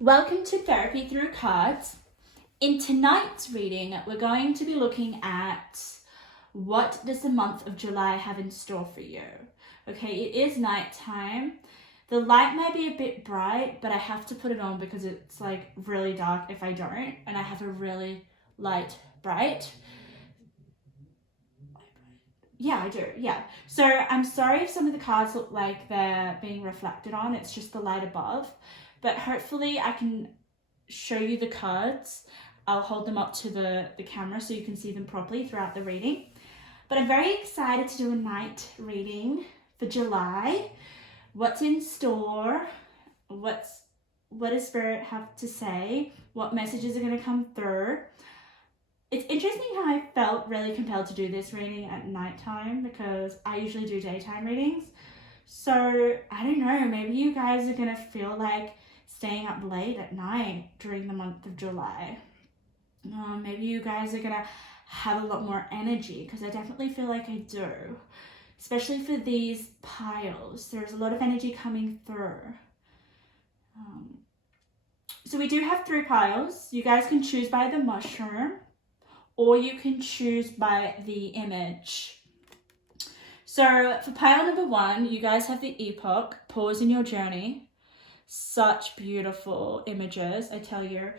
Welcome to Therapy Through Cards. In tonight's reading, we're going to be looking at what does the month of July have in store for you. Okay, it is nighttime. The light might be a bit bright, but I have to put it on because it's like really dark if I don't, and I have a really light bright. Yeah, I do, yeah. So I'm sorry if some of the cards look like they're being reflected on, it's just the light above. But hopefully I can show you the cards. I'll hold them up to the camera so you can see them properly throughout the reading. But I'm very excited to do a night reading for July. What's in store? What does Spirit have to say? What messages are going to come through? It's interesting how I felt really compelled to do this reading at nighttime because I usually do daytime readings. So I don't know, maybe you guys are going to feel like staying up late at night during the month of July. Maybe you guys are going to have a lot more energy because I definitely feel like I do. Especially for these piles. There's a lot of energy coming through. So we do have 3 piles. You guys can choose by the mushroom or you can choose by the image. So for pile number 1, you guys have the epoch, pause in your journey. Such beautiful images, I tell you.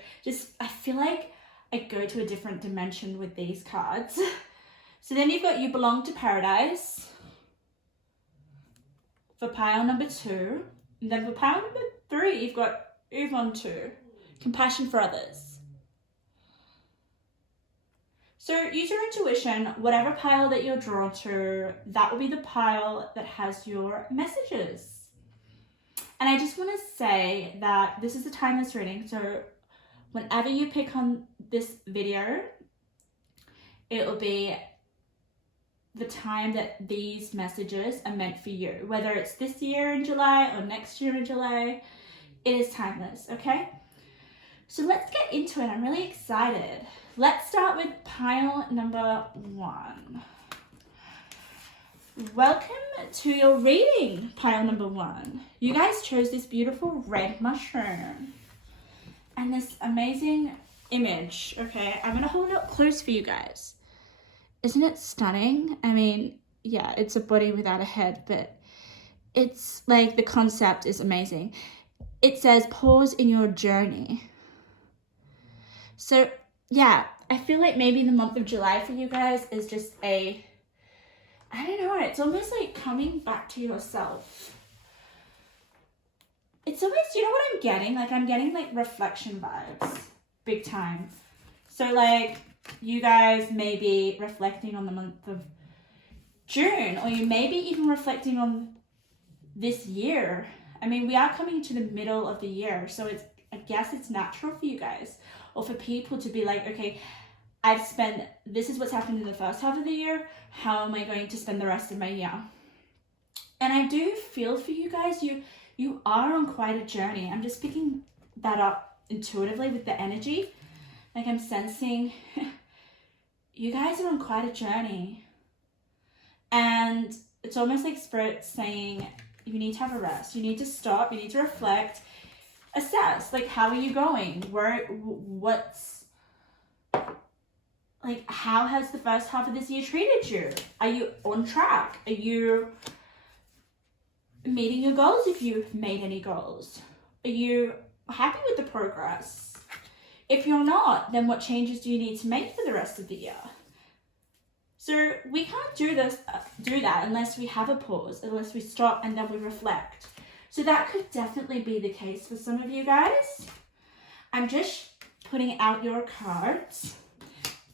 I feel like I go to a different dimension with these cards. So then you've got you belong to paradise for pile number 2. And then for pile number 3, you've got move on to compassion for others. So use your intuition, whatever pile that you're drawn to, that will be the pile that has your messages. And I just want to say that this is a timeless reading, so whenever you pick on this video, it will be the time that these messages are meant for you. Whether it's this year in July or next year in July, it is timeless, okay? So let's get into it. I'm really excited. Let's start with pile number 1. Welcome to your reading, pile number 1. You guys chose this beautiful red mushroom and this amazing image. Okay, I'm gonna hold it up close for you guys. Isn't it stunning? I mean, yeah, it's a body without a head, but it's like the concept is amazing. It says pause in your journey. So yeah, I feel like maybe the month of July for you guys is just I don't know, it's almost like coming back to yourself. It's almost, you know what I'm getting? Like I'm getting like reflection vibes, big time. So like you guys may be reflecting on the month of June, or you may be even reflecting on this year. I mean, we are coming to the middle of the year, so I guess it's natural for you guys or for people to be like, okay, this is what's happened in the first half of the year. How am I going to spend the rest of my year? And I do feel for you guys, you are on quite a journey. I'm just picking that up intuitively with the energy. Like I'm sensing you guys are on quite a journey. And it's almost like Spirit saying you need to have a rest. You need to stop. You need to reflect. Assess, like, how are you going? How has the first half of this year treated you? Are you on track? Are you meeting your goals if you've made any goals? Are you happy with the progress? If you're not, then what changes do you need to make for the rest of the year? So we can't do that unless we have a pause, unless we stop and then we reflect. So that could definitely be the case for some of you guys. I'm just putting out your cards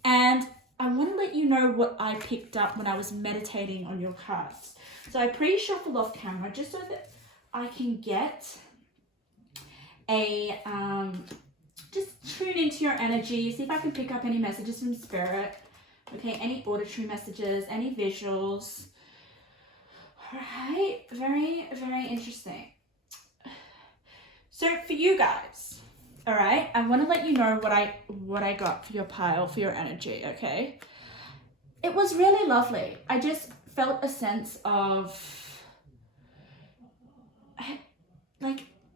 and I want to let you know what I picked up when I was meditating on your cards. So I pre-shuffle off camera just so that I can get just tune into your energy, see if I can pick up any messages from Spirit. Okay, any auditory messages, any visuals. All right, very, very interesting. So for you guys, all right, I want to let you know what I got for your pile, for your energy, okay? It was really lovely. I just felt a sense of,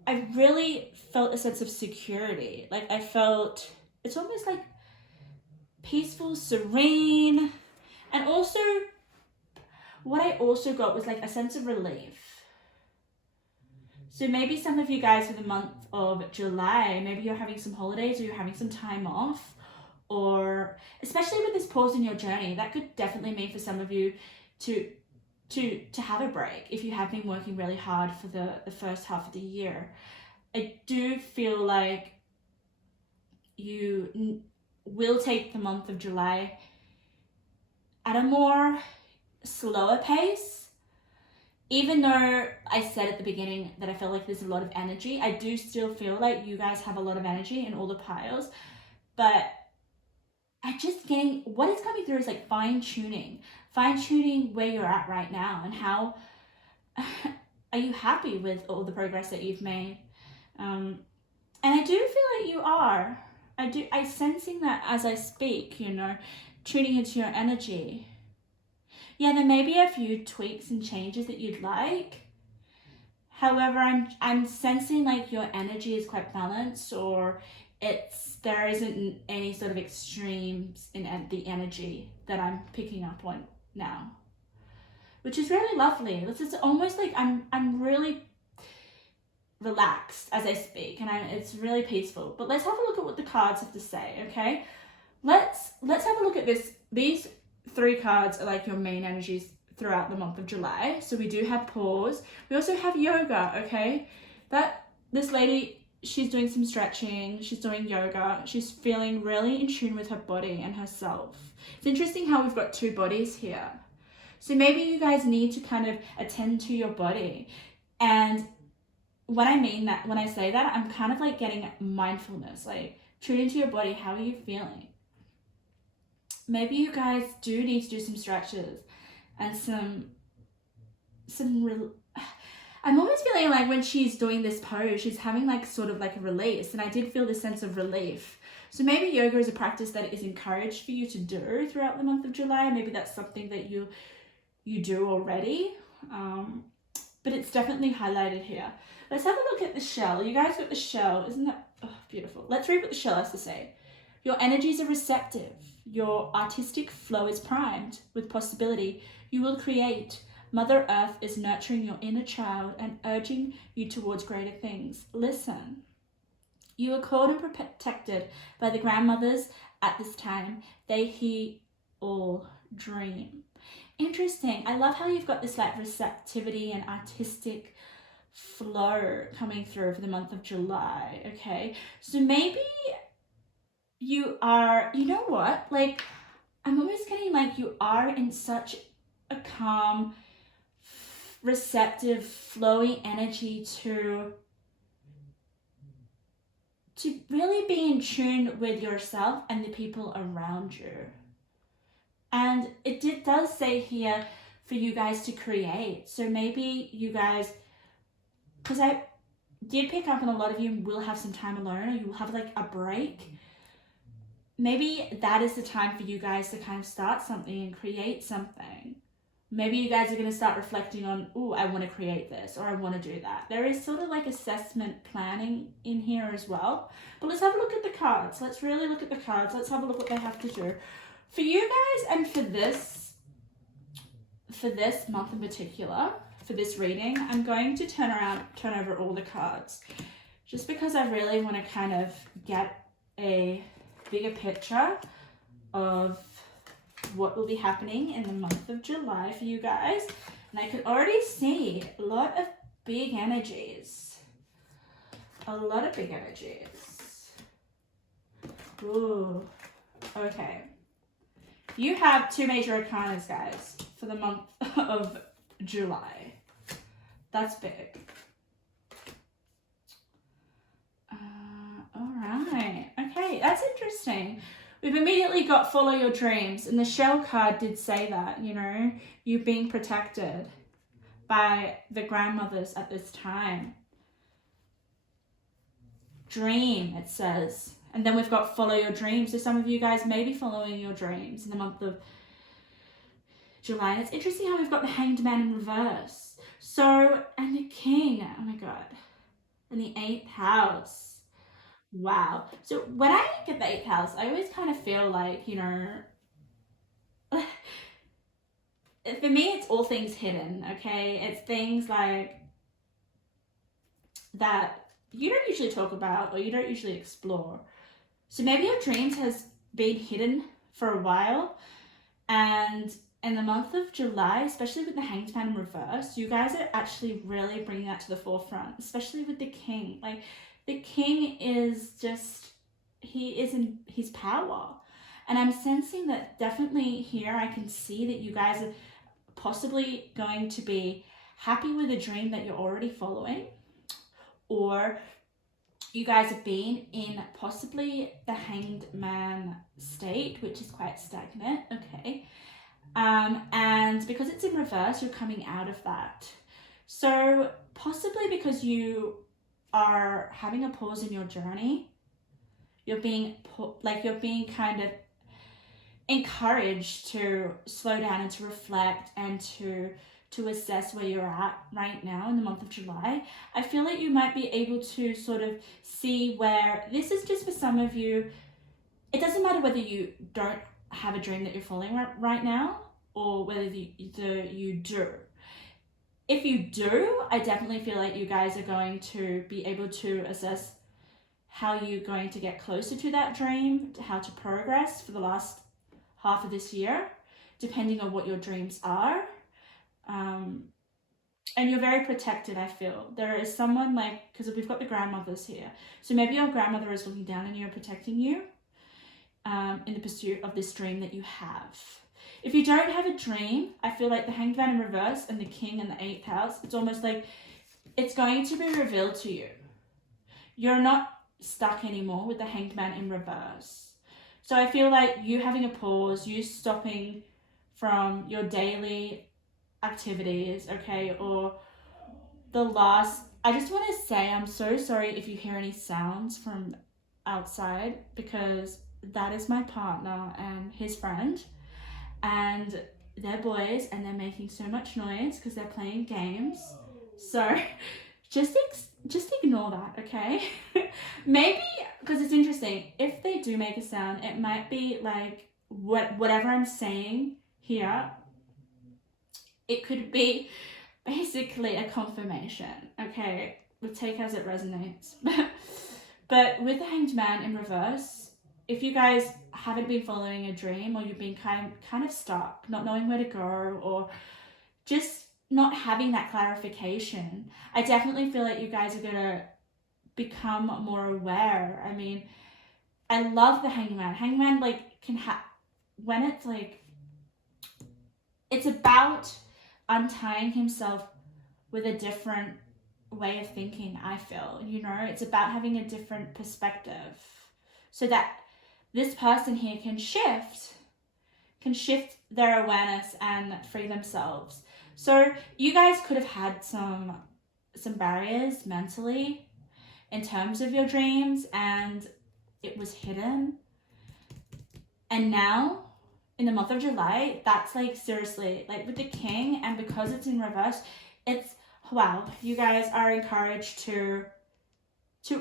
I really felt a sense of security. Like I felt, it's almost like peaceful, serene, and also what I also got was like a sense of relief. So maybe some of you guys for the month of July, maybe you're having some holidays or you're having some time off, or especially with this pause in your journey, that could definitely mean for some of you to have a break if you have been working really hard for the first half of the year. I do feel like you will take the month of July at a more slower pace. Even though I said at the beginning that I feel like there's a lot of energy, I do still feel like you guys have a lot of energy in all the piles, but I just getting, what is coming through is like fine-tuning where you're at right now and how are you happy with all the progress that you've made. And I do feel like you are. I'm sensing that as I speak, you know, tuning into your energy. Yeah, there may be a few tweaks and changes that you'd like. However, I'm sensing like your energy is quite balanced, or there isn't any sort of extremes in the energy that I'm picking up on now, which is really lovely. It's almost like I'm really relaxed as I speak, and it's really peaceful. But let's have a look at what the cards have to say, okay? Let's have a look at this. These 3 cards are like your main energies throughout the month of July. So we do have pause. We also have yoga, okay? This lady, she's doing some stretching, she's doing yoga, she's feeling really in tune with her body and herself. It's interesting how we've got 2 bodies here. So maybe you guys need to kind of attend to your body. And when I say that, I'm kind of like getting mindfulness, like tune into your body. How are you feeling? Maybe you guys do need to do some stretches and I'm almost feeling like when she's doing this pose, she's having like sort of like a release, and I did feel this sense of relief. So maybe yoga is a practice that is encouraged for you to do throughout the month of July. Maybe that's something that you do already, but it's definitely highlighted here. Let's have a look at the shell. You guys got the shell, isn't that beautiful? Let's read what the shell has to say. Your energies are receptive. Your artistic flow is primed with possibility. You will create. Mother Earth is nurturing your inner child and urging you towards greater things. Listen. You are called and protected by the grandmothers at this time. They hear all dream. Interesting. I love how you've got this like receptivity and artistic flow coming through for the month of July. Okay. So maybe you are, you know what? Like, I'm almost getting like you are in such a calm, receptive, flowy energy to really be in tune with yourself and the people around you. And it does say here for you guys to create. So maybe you guys, because I did pick up on a lot of you will have some time alone, or you will have like a break. Maybe that is the time for you guys to kind of start something and create something. Maybe you guys are going to start reflecting on, oh, I want to create this, or I want to do that. There is sort of like assessment planning in here as well. But let's have a look at the cards. Let's really look at the cards. Let's have a look what they have to do. For you guys and for this month in particular, for this reading, I'm going to turn over all the cards. Just because I really want to kind of get a bigger picture of what will be happening in the month of July for you guys. And I could already see a lot of big energies. A lot of big energies. Ooh. Okay. You have 2 major arcanas, guys, for the month of July. That's big. All right. Okay, that's interesting. We've immediately got follow your dreams, and the shell card did say that, you know, you're being protected by the grandmothers at this time. Dream, it says. And then we've got follow your dreams. So some of you guys may be following your dreams in the month of July. And it's interesting how we've got the Hanged Man in reverse. So, and the King, oh my God. And the 8th house. Wow. So when I get the 8th house, I always kind of feel like, for me, it's all things hidden, okay? It's things like that you don't usually talk about or you don't usually explore. So maybe your dreams has been hidden for a while, and in the month of July, especially with the Hanged Man in reverse, you guys are actually really bringing that to the forefront, especially with the King. Like, the King is just, he is in his power. And I'm sensing that definitely here I can see that you guys are possibly going to be happy with a dream that you're already following, or you guys have been in possibly the Hanged Man state, which is quite stagnant, okay? And because it's in reverse, you're coming out of that. So possibly because you are having a pause in your journey, you're being kind of encouraged to slow down and to reflect and to assess where you're at right now in the month of July. I feel like you might be able to sort of see where this is just for some of you. It doesn't matter whether you don't have a dream that you're following right now or whether you do. If you do, I definitely feel like you guys are going to be able to assess how you're going to get closer to that dream, how to progress for the last half of this year, depending on what your dreams are. And you're very protected, I feel. There is someone because we've got the grandmothers here. So maybe your grandmother is looking down on you and protecting you in the pursuit of this dream that you have. If you don't have a dream, I feel like the Hanged Man in reverse and the King in the 8th house, it's almost like it's going to be revealed to you. You're not stuck anymore with the Hanged Man in reverse. So I feel like you having a pause, you stopping from your daily activities, okay, or I just want to say I'm so sorry if you hear any sounds from outside, because that is my partner and his friend, and they're boys and they're making so much noise because they're playing games. So just ignore that, okay? Maybe, because it's interesting, if they do make a sound, it might be like whatever I'm saying here, it could be basically a confirmation, okay? We'll take as it resonates. But with the Hanged Man in reverse, if you guys haven't been following a dream, or you've been kind of stuck, not knowing where to go, or just not having that clarification, I definitely feel like you guys are gonna become more aware. I mean, I love the Hangman. Hangman when it's it's about untying himself with a different way of thinking, I feel. It's about having a different perspective so that this person here can shift their awareness and free themselves. So you guys could have had some barriers mentally in terms of your dreams, and it was hidden. And now in the month of July, that's seriously, with the King, and because it's in reverse, it's wow, you guys are encouraged to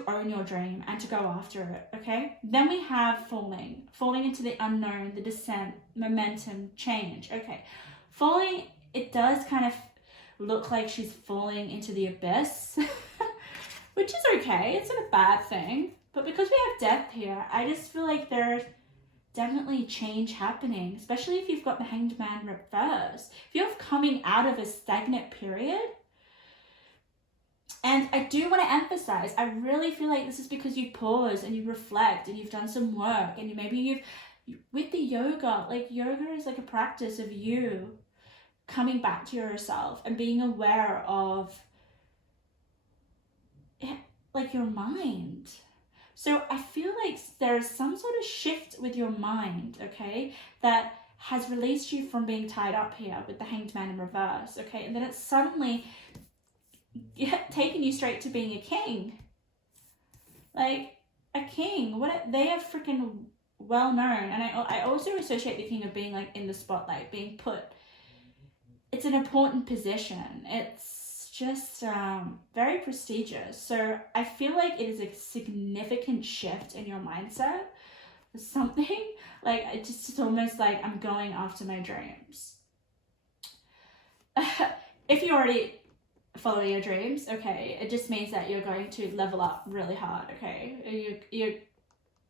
own your dream and to go after it, okay? Then we have falling into the unknown, the descent, momentum, change, okay? Falling, it does kind of look like she's falling into the abyss, which is okay, it's not a bad thing, but because we have death here, I just feel like there's definitely change happening, especially if you've got the Hanged Man reverse. If you're coming out of a stagnant period, and I do want to emphasize, I really feel like this is because you pause and you reflect and you've done some work, and maybe with the yoga, yoga is a practice of you coming back to yourself and being aware of your mind. So I feel like there's some sort of shift with your mind, okay, that has released you from being tied up here with the Hanged Man in reverse, okay, and then it's suddenly taking you straight to being a king. A king, they are freaking well known, and I also associate the king of being in the spotlight, being put. It's an important position. It's just very prestigious. So I feel like it is a significant shift in your mindset. Something like it's almost like I'm going after my dreams. If you're already following your dreams, okay, it just means that you're going to level up really hard. Okay,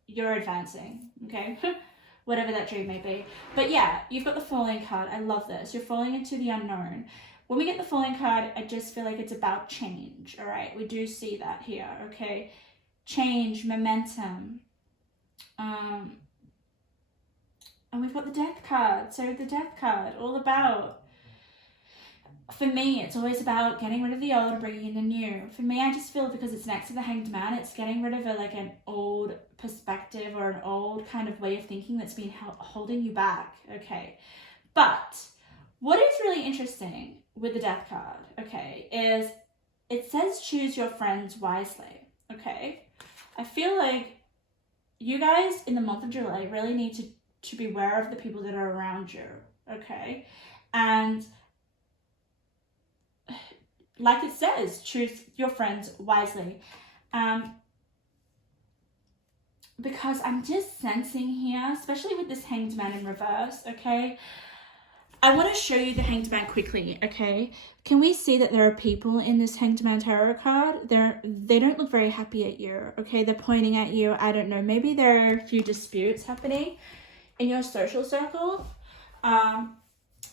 you're advancing. Okay. Whatever that dream may be. But yeah, you've got the falling card. I love this. You're falling into the unknown. When we get the falling card, I just feel like it's about change. All right, we do see that here. Okay, change, momentum. And we've got the death card. So the death card, all about, for me, it's always about getting rid of the old and bringing in the new. For me, I just feel because it's next to the Hanged Man, it's getting rid of an old perspective or an old kind of way of thinking that's been holding you back. Okay, but what is really interesting with the death card, okay, is it says choose your friends wisely. Okay, I feel like you guys in the month of July really need to be aware of the people that are around you. Okay, and like it says, choose your friends wisely. Because I'm just sensing here, especially with this Hanged Man in reverse, okay? I want to show you the Hanged Man quickly, okay? Can we see that there are people in this Hanged Man tarot card? They don't look very happy at you, okay? They're pointing at you. I don't know. Maybe there are a few disputes happening in your social circle. And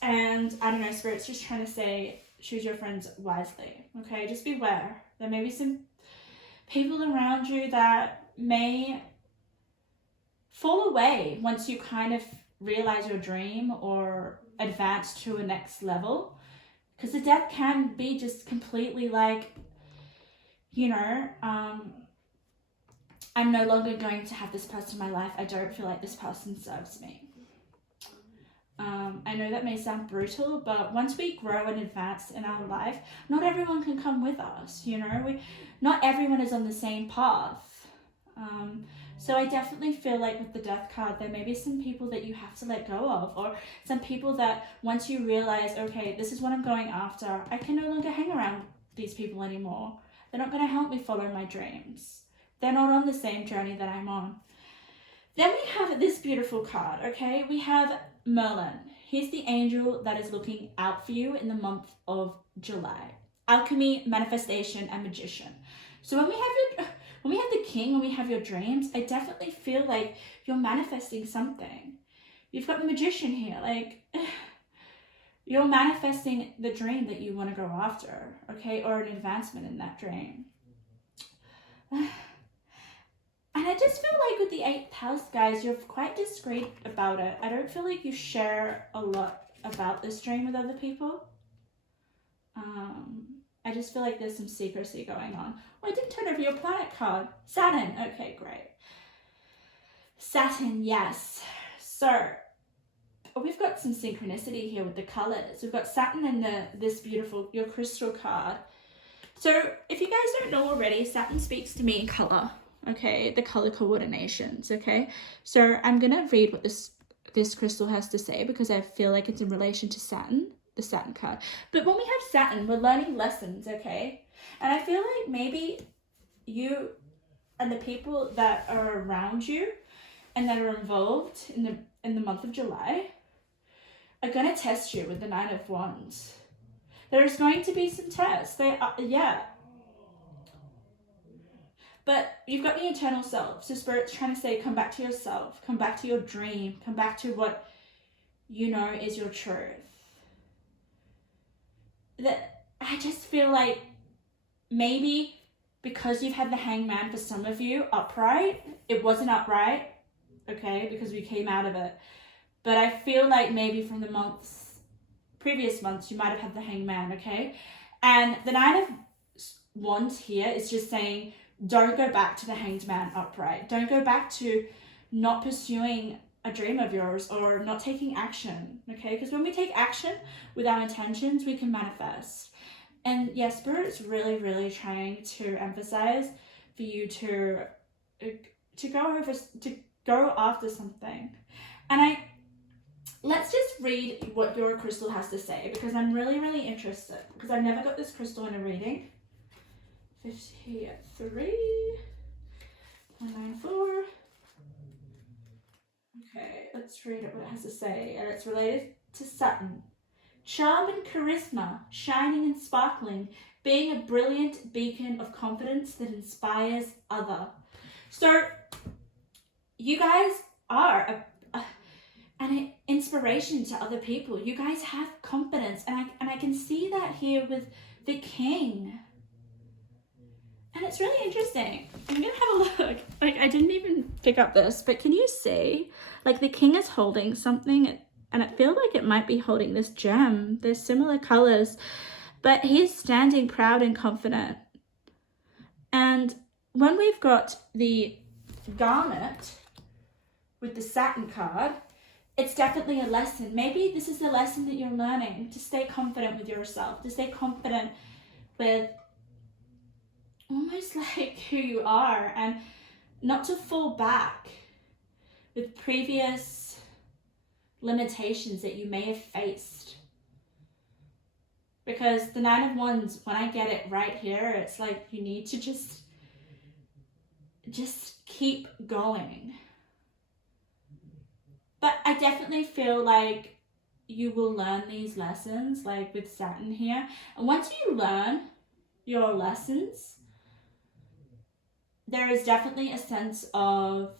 I don't know, Spirit's just trying to say, choose your friends wisely, okay? Just beware. There may be some people around you that may fall away once you kind of realize your dream or advance to a next level. Because the death can be just completely like, you know, I'm no longer going to have this person in my life. I don't feel like this person serves me. I know that may sound brutal, but once we grow and advance in our life, not everyone can come with us, you know? Not everyone is on the same path. So I definitely feel like with the death card, there may be some people that you have to let go of, or some people that once you realize, okay, this is what I'm going after, I can no longer hang around these people anymore. They're not going to help me follow my dreams. They're not on the same journey that I'm on. Then we have this beautiful card, okay? We have Merlin. He's the angel that is looking out for you in the month of July. Alchemy, manifestation, and magician. So when we have the king, when we have your dreams, I definitely feel like you're manifesting something. You've got the magician here, like you're manifesting the dream that you want to go after, okay? Or an advancement in that dream. And I just feel like with the 8th house, guys, you're quite discreet about it. I don't feel like you share a lot about this dream with other people. I just feel like there's some secrecy going on. Oh, I didn't turn over your planet card. Saturn. Okay, great. Saturn, yes. So, we've got some synchronicity here with the colors. We've got Saturn and this beautiful, your crystal card. So, if you guys don't know already, Saturn speaks to me in color. Okay, the color coordinations, okay? So I'm going to read what this crystal has to say because I feel like it's in relation to Saturn, the Saturn card. But when we have Saturn, we're learning lessons, okay? And I feel like maybe you and the people that are around you and that are involved in the month of July are going to test you with the 9 of Wands. There's going to be some tests. But you've got the eternal self. So Spirit's trying to say, come back to yourself. Come back to your dream. Come back to what you know is your truth. That I just feel like maybe because you've had the Hangman for some of you upright, it wasn't upright, okay, because we came out of it. But I feel like maybe from the previous months, you might have had the Hangman, okay? And the 9 of Wands here is just saying, don't go back to the Hanged Man upright. Don't go back to not pursuing a dream of yours or not taking action, okay? Because when we take action with our intentions, we can manifest. And yeah, Spirit's really, really trying to emphasize for you to go after something. And let's just read what your crystal has to say, because I'm really, really interested, because I've never got this crystal in a reading. 53, 194. Okay, let's read what it has to say. And it's related to Saturn. Charm and charisma, shining and sparkling, being a brilliant beacon of confidence that inspires other. So, you guys are an inspiration to other people. You guys have confidence, and I can see that here with the King. And it's really interesting. I'm gonna have a look. Like, I didn't even pick up this, but can you see? Like, the King is holding something, and it feels like it might be holding this gem. There's similar colors, but he's standing proud and confident. And when we've got the garnet with the Saturn card, it's definitely a lesson. Maybe this is a lesson that you're learning, to stay confident with yourself, to stay confident with almost like who you are, and not to fall back with previous limitations that you may have faced. Because the Nine of Wands, when I get it right here, it's like you need to just keep going. But I definitely feel like you will learn these lessons, like with Saturn here. And once you learn your lessons, there is definitely a sense of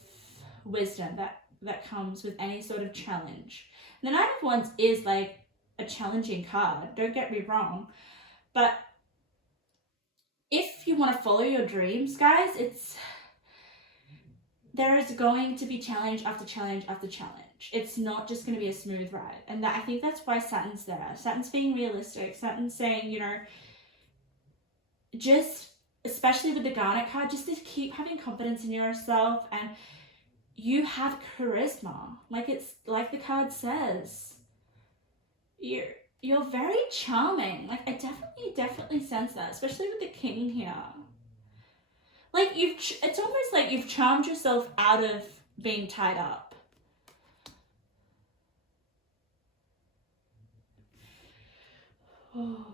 wisdom that comes with any sort of challenge. And the Nine of Wands is like a challenging card, don't get me wrong. But if you want to follow your dreams, guys, there is going to be challenge after challenge after challenge. It's not just going to be a smooth ride. And I think that's why Saturn's there. Saturn's being realistic. Saturn's saying, you know, just, especially with the Garnet card, just to keep having confidence in yourself. And you have charisma. Like the card says. You're very charming. Like, I definitely sense that, especially with the King here. Like, it's almost like you've charmed yourself out of being tied up. Oh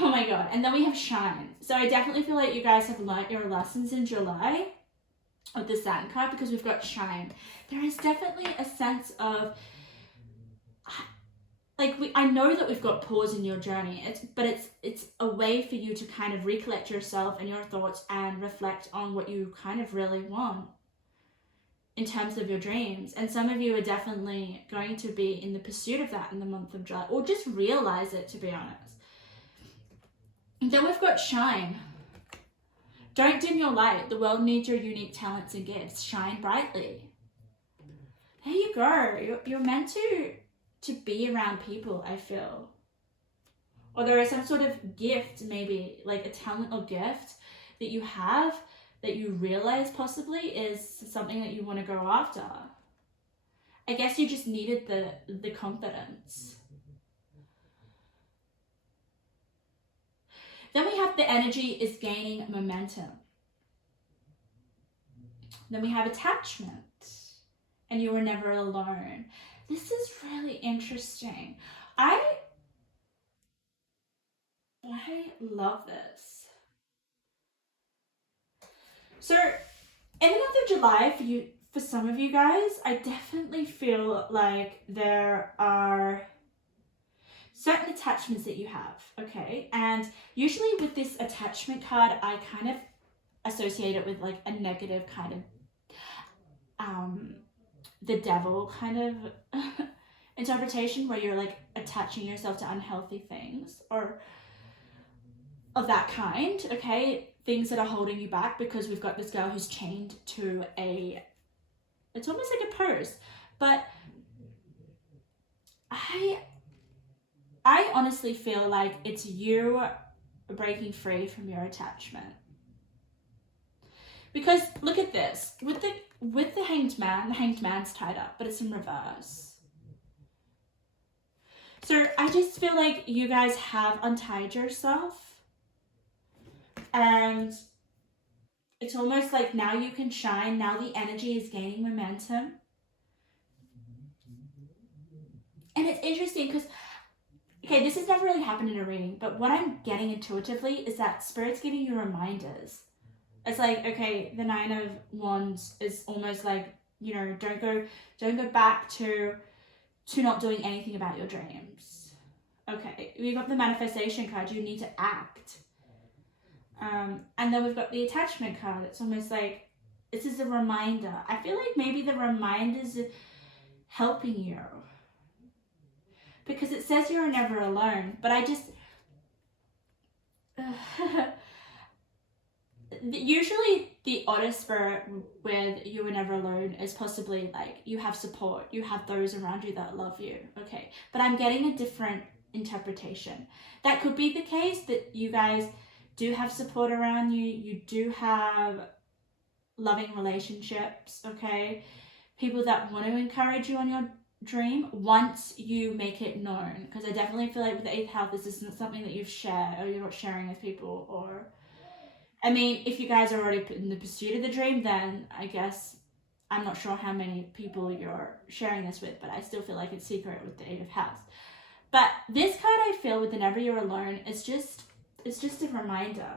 my god. And then we have Shine. So I definitely feel like you guys have learnt your lessons in July with the Saturn card, because we've got Shine. There is definitely a sense of, like, I know that we've got pause in your journey, but it's a way for you to kind of recollect yourself and your thoughts and reflect on what you kind of really want in terms of your dreams. And some of you are definitely going to be in the pursuit of that in the month of July, or just realize it, to be honest. And then we've got Shine. Don't dim your light. The world needs your unique talents and gifts. Shine brightly. There you go. You're meant to be around people, I feel. Or there is some sort of gift, maybe like a talent or gift that you have, that you realize possibly is something that you want to go after. I guess you just needed the confidence. Then we have the energy is gaining momentum. Then we have attachment, and you were never alone. This is really interesting. I love this. So in the month of July, for some of you guys, I definitely feel like there are certain attachments that you have, okay? And usually with this attachment card, I kind of associate it with like a negative kind of the devil kind of interpretation, where you're like attaching yourself to unhealthy things or of that kind, okay? Things that are holding you back, because we've got this girl who's chained to it's almost like a purse. But I honestly feel like it's you breaking free from your attachment. Because look at this. With the Hanged Man, the Hanged Man's tied up, but it's in reverse. So I just feel like you guys have untied yourself. And it's almost like now you can shine. Now the energy is gaining momentum. And it's interesting because, okay, this has never really happened in a reading, but what I'm getting intuitively is that Spirit's giving you reminders. It's like, okay, the Nine of Wands is almost like, you know, don't go back to not doing anything about your dreams. Okay, we've got the manifestation card. You need to act. And then we've got the attachment card. It's almost like this is a reminder. I feel like maybe the reminders are helping you, because it says you're never alone. But I just usually the otter spirit with you were never alone is possibly like you have support, you have those around you that love you. Okay, but I'm getting a different interpretation. That could be the case, that you guys do have support around you, you do have loving relationships, okay, people that want to encourage you on your dream once you make it known. Because I definitely feel like with the 8th house, this isn't something that you've shared or you're not sharing with people. Or I mean, if you guys are already in the pursuit of the dream, then I guess I'm not sure how many people you're sharing this with, but I still feel like it's secret with the 8th of house. But this card, I feel, with the Never You're Alone, it's just a reminder.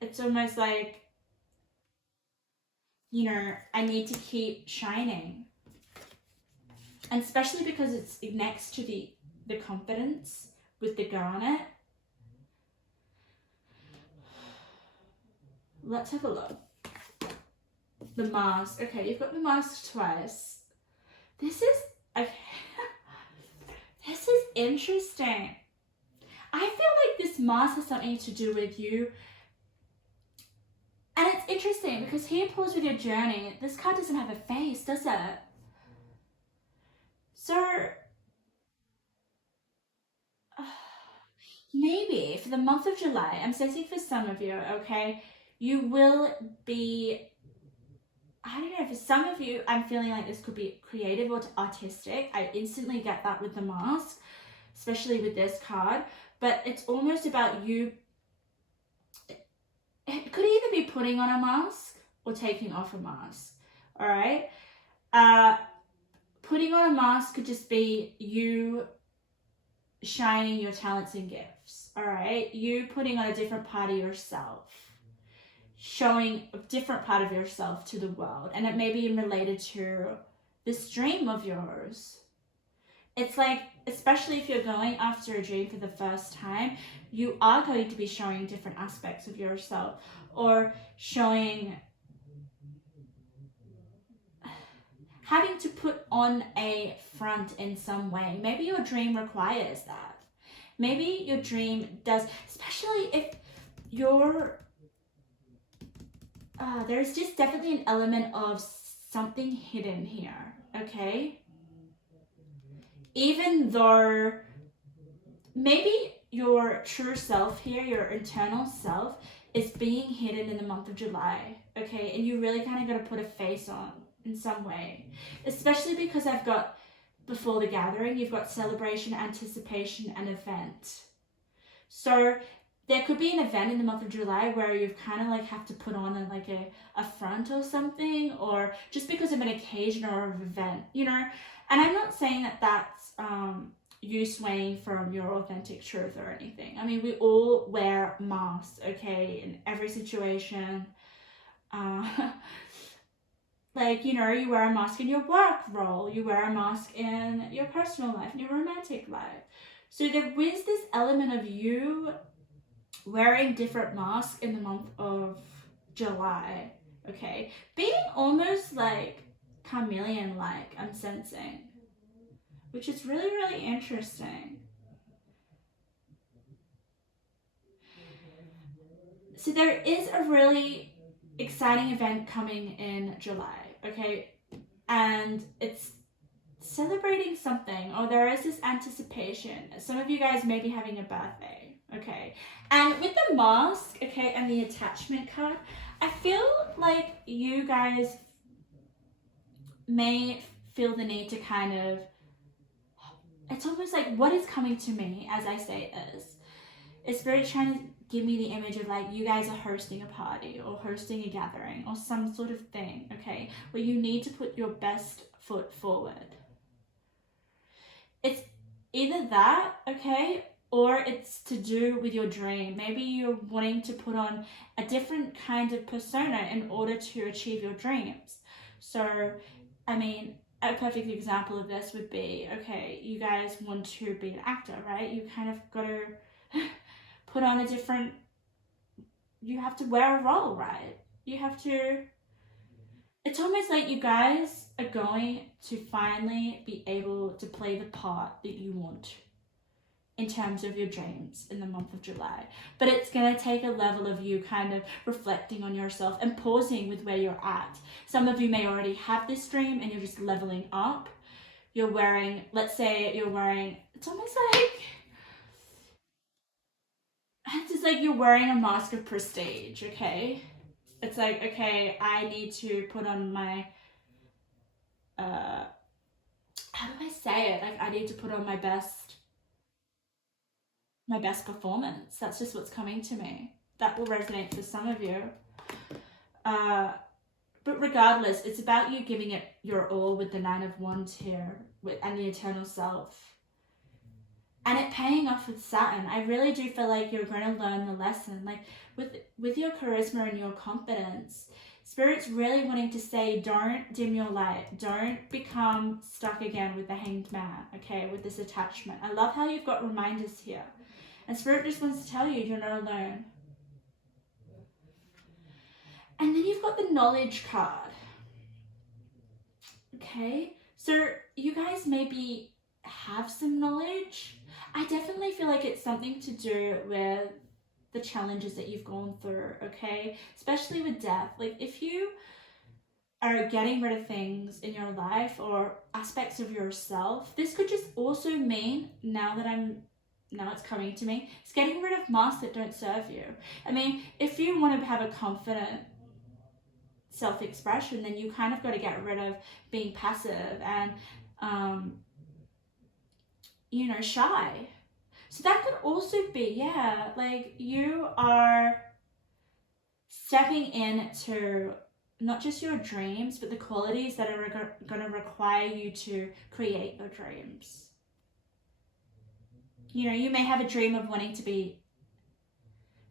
It's almost like, you know, I need to keep shining. And especially because it's next to the confidence with the garnet. Let's have a look. The mask. Okay, you've got the mask twice. This is, okay. This is interesting. I feel like this mask has something to do with you. And it's interesting because here pulls with your journey. This card doesn't have a face, does it? So, maybe for the month of July, I'm sensing for some of you, okay, you will be, I don't know, for some of you, I'm feeling like this could be creative or artistic. I instantly get that with the mask, especially with this card. But it's almost about you. It could either be putting on a mask or taking off a mask. All right. Putting on a mask could just be you shining your talents and gifts. All right. You putting on a different part of yourself, showing a different part of yourself to the world. And it may be related to this dream of yours. It's like, especially if you're going after a dream for the first time, you are going to be showing different aspects of yourself, or showing, having to put on a front in some way. Maybe your dream requires that. Maybe your dream does, especially if you're, there's just definitely an element of something hidden here, okay? Even though maybe your true self here, your internal self, is being hidden in the month of July, okay? And you really kind of got to put a face on in some way. Especially because I've got, before the gathering, you've got celebration, anticipation, and event. So there could be an event in the month of July where you've kind of like have to put on a front or something, or just because of an occasion or an event, you know? And I'm not saying that that's you swaying from your authentic truth or anything. I mean, we all wear masks, okay, in every situation. Like, you know, you wear a mask in your work role, you wear a mask in your personal life, in your romantic life. So there is this element of you wearing different masks in the month of July, okay? Being almost like chameleon-like, I'm sensing, which is really, really interesting. So there is a really exciting event coming in July, okay? And it's celebrating something, or there is this anticipation. Some of you guys may be having a birthday, okay? And with the mask, okay, and the attachment card, I feel like you guys may feel the need to kind of, it's almost like, what is coming to me as I say this? It's very trying to give me the image of like you guys are hosting a party or hosting a gathering or some sort of thing, okay, where you need to put your best foot forward. it's either that, okay, or it's to do with your dream. Maybe you're wanting to put on a different kind of persona in order to achieve your dreams. So, I mean, a perfect example of this would be, okay, you guys want to be an actor, right? You kind of got to put on a different, you have to wear a role, right? You have to, it's almost like you guys are going to finally be able to play the part that you want in terms of your dreams in the month of July. But it's going to take a level of you kind of reflecting on yourself and pausing with where you're at. Some of you may already have this dream and you're just leveling up. You're wearing, let's say you're wearing, it's almost like, it's just like you're wearing a mask of prestige, okay? It's like, okay, I need to put on my, how do I say it? Like, I need to put on my best performance. That's just what's coming to me. That will resonate for some of you. But regardless, it's about you giving it your all with the Nine of Wands here and the Eternal Self. And it paying off with Saturn. I really do feel like you're going to learn the lesson. Like with your charisma and your confidence, Spirit's really wanting to say, don't dim your light. Don't become stuck again with the Hanged Man, okay, with this attachment. I love how you've got reminders here. And Spirit just wants to tell you you're not alone. And then you've got the Knowledge card. Okay, so you guys maybe have some knowledge. I definitely feel like it's something to do with the challenges that you've gone through, okay? Especially with death. Like if you are getting rid of things in your life or aspects of yourself, this could just also mean, now it's coming to me, it's getting rid of masks that don't serve you. I mean, if you want to have a confident self-expression, then you kind of got to get rid of being passive and shy. So that could also be, yeah, like you are stepping into not just your dreams, but the qualities that are going to require you to create your dreams. You know, you may have a dream of wanting to be,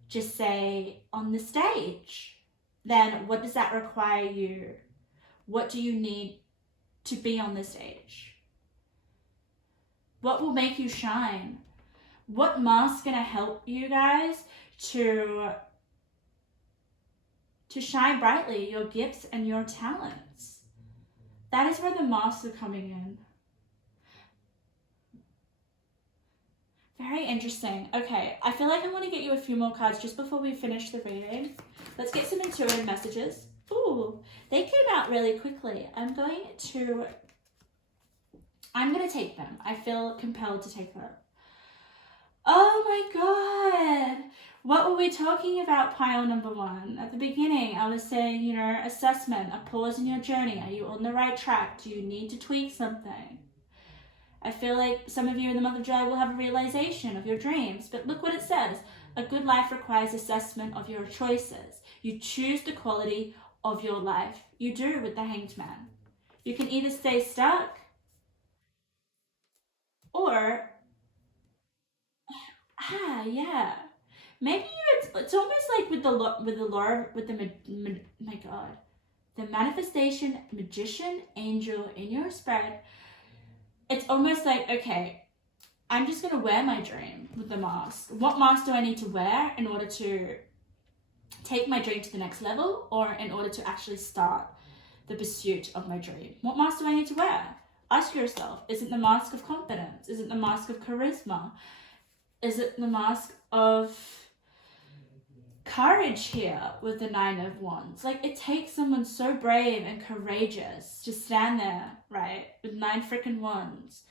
just say, on the stage. Then what does that require you? What do you need to be on the stage? What will make you shine? What mask's gonna help you guys to shine brightly, your gifts and your talents? That is where the masks are coming in. Very interesting. Okay, I feel like I want to get you a few more cards just before we finish the reading. Let's get some intuitive messages. Ooh, they came out really quickly. I'm going to take them. I feel compelled to take them. Oh my god! What were we talking about, pile number one? At the beginning, I was saying, assessment, a pause in your journey. Are you on the right track? Do you need to tweak something? I feel like some of you in the month of July will have a realization of your dreams, but look what it says. A good life requires assessment of your choices. You choose the quality of your life. You do with the Hanged Man. You can either stay stuck or yeah, maybe it's almost like with the manifestation magician angel in your spread. It's almost like, okay, I'm just gonna wear my dream with the mask. What mask do I need to wear in order to take my dream to the next level, or in order to actually start the pursuit of my dream? What mask do I need to wear? Ask yourself, is it the mask of confidence? Is it the mask of charisma? Is it the mask of courage here with the Nine of Wands? Like, it takes someone so brave and courageous to stand there, right, with 9 freaking wands.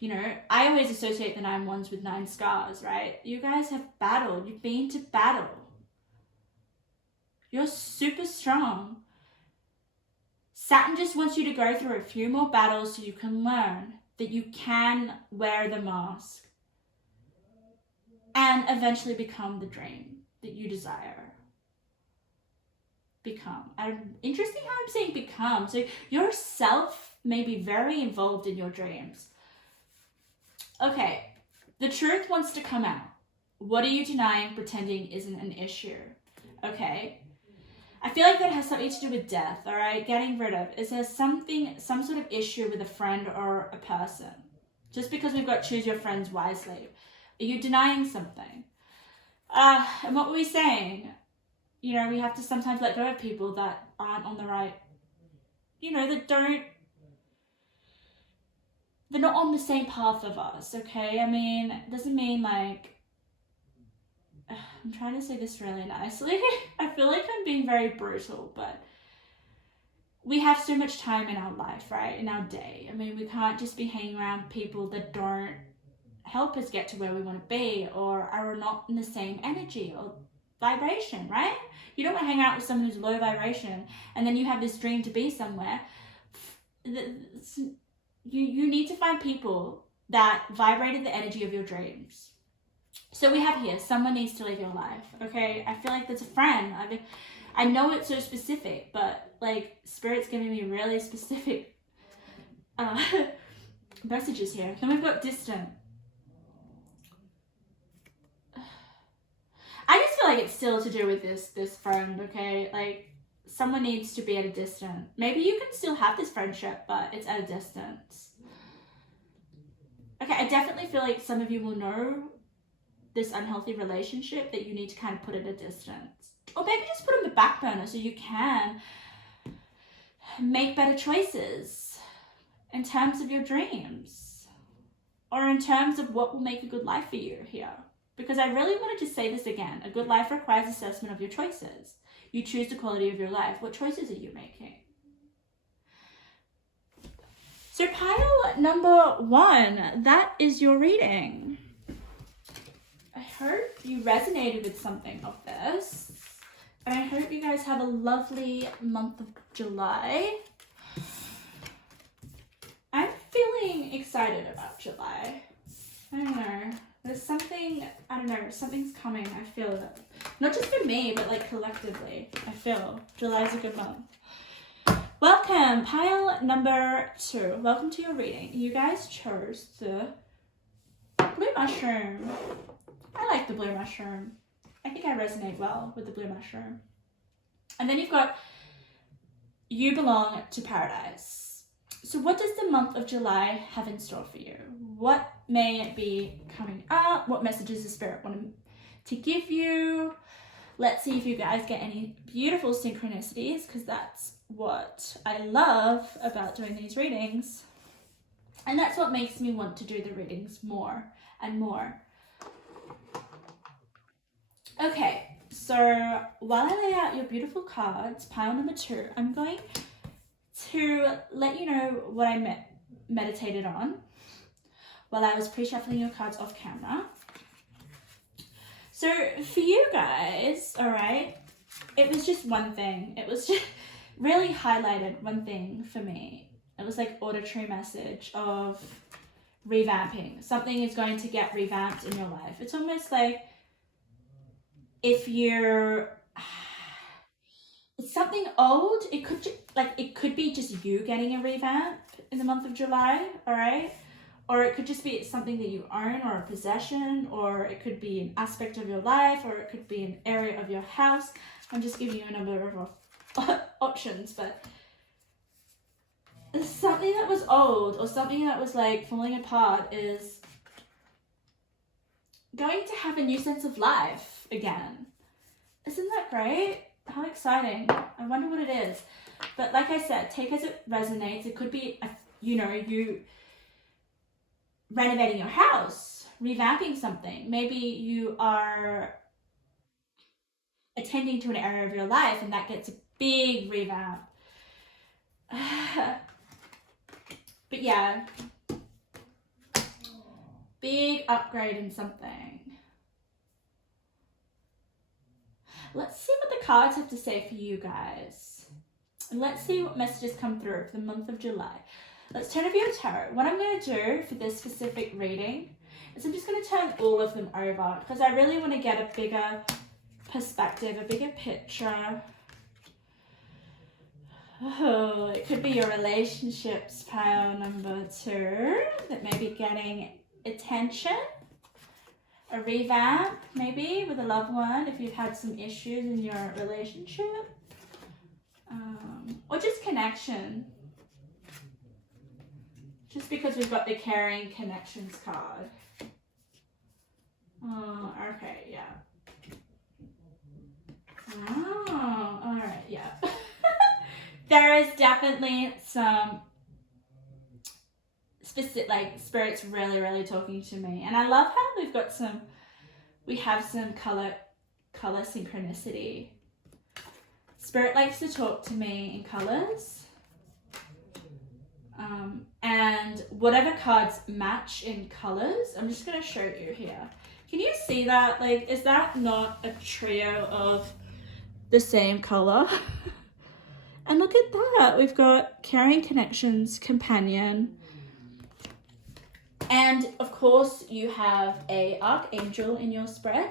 I always associate the 9 wands with 9 scars, right? You guys have battled. You've been to battle. You're super strong. Saturn just wants you to go through a few more battles so you can learn that you can wear the mask and eventually become the dream that you desire. Become. Interesting how I'm saying become. So yourself may be very involved in your dreams. Okay, the truth wants to come out. What are you denying, pretending isn't an issue? Okay. I feel like that has something to do with death, all right? Getting rid of. Is there some sort of issue with a friend or a person? Just because we've got choose your friends wisely. Are you denying something? And what were we saying? You know, we have to sometimes let go of people that aren't on the right, you know, they're not on the same path of us, okay? I mean, it doesn't mean like, I'm trying to say this really nicely. I feel like I'm being very brutal, but we have so much time in our life, right? In our day. I mean, we can't just be hanging around people that don't help us get to where we want to be or are not in the same energy or vibration, right? You don't want to hang out with someone who's low vibration and then you have this dream to be somewhere. You need to find people that vibrated the energy of your dreams. So we have here, someone needs to live your life, okay? I feel like that's a friend. I know it's so specific, but like Spirit's giving me really specific messages here. Then we've got distant. I just feel like it's still to do with this friend, okay? Like someone needs to be at a distance. Maybe you can still have this friendship, but it's at a distance. Okay, I definitely feel like some of you will know this unhealthy relationship that you need to kind of put at a distance. Or maybe just put on the back burner so you can make better choices in terms of your dreams. Or in terms of what will make a good life for you here. Because I really wanted to say this again. A good life requires assessment of your choices. You choose the quality of your life. What choices are you making? So pile number 1, that is your reading. I hope you resonated with something of this. And I hope you guys have a lovely month of July. I'm feeling excited about July. I don't know. There's something, I don't know, something's coming. I feel it. Not just for me, but like collectively. I feel July's a good month. Welcome, pile number 2. Welcome to your reading. You guys chose the blue mushroom. I like the blue mushroom. I think I resonate well with the blue mushroom. And then you've got you belong to paradise. So what does the month of July have in store for you? What may be coming up? What messages does Spirit want to give you? Let's see if you guys get any beautiful synchronicities, because that's what I love about doing these readings. And that's what makes me want to do the readings more and more. Okay, so while I lay out your beautiful cards, pile number 2, I'm going to let you know what I meditated on while I was pre-shuffling your cards off camera. So for you guys, all right, it was just one thing. It was just really highlighted one thing for me. It was like auditory message of revamping. Something is going to get revamped in your life. It's almost like if you're, it's something old. It could be just you getting a revamp in the month of July, all right? Or it could just be something that you own or a possession, or it could be an aspect of your life, or it could be an area of your house. I'm just giving you a number of options, but something that was old or something that was like falling apart is going to have a new sense of life again. Isn't that great? How exciting. I wonder what it is. But like I said, take as it resonates. It could be, you renovating your house, revamping something. Maybe you are attending to an area of your life and that gets a big revamp. But yeah, big upgrade in something. Let's see what the cards have to say for you guys. And let's see what messages come through for the month of July. Let's turn over your tarot. What I'm going to do for this specific reading is I'm just going to turn all of them over because I really want to get a bigger perspective, a bigger picture. Oh, it could be your relationships, pile number 2, that may be getting attention, a revamp, maybe with a loved one if you've had some issues in your relationship, or just connection. Just because we've got the caring connections card. Oh, okay, yeah. Oh, all right, yeah. There is definitely some specific, like, spirits really talking to me, and I love how we have some color synchronicity. Spirit likes to talk to me in colors, and whatever cards match in colors. I'm just gonna show you here. Can you see that? Like, is that not a trio of the same color? And look at that. We've got caring connections, companion, and of course you have a archangel in your spread,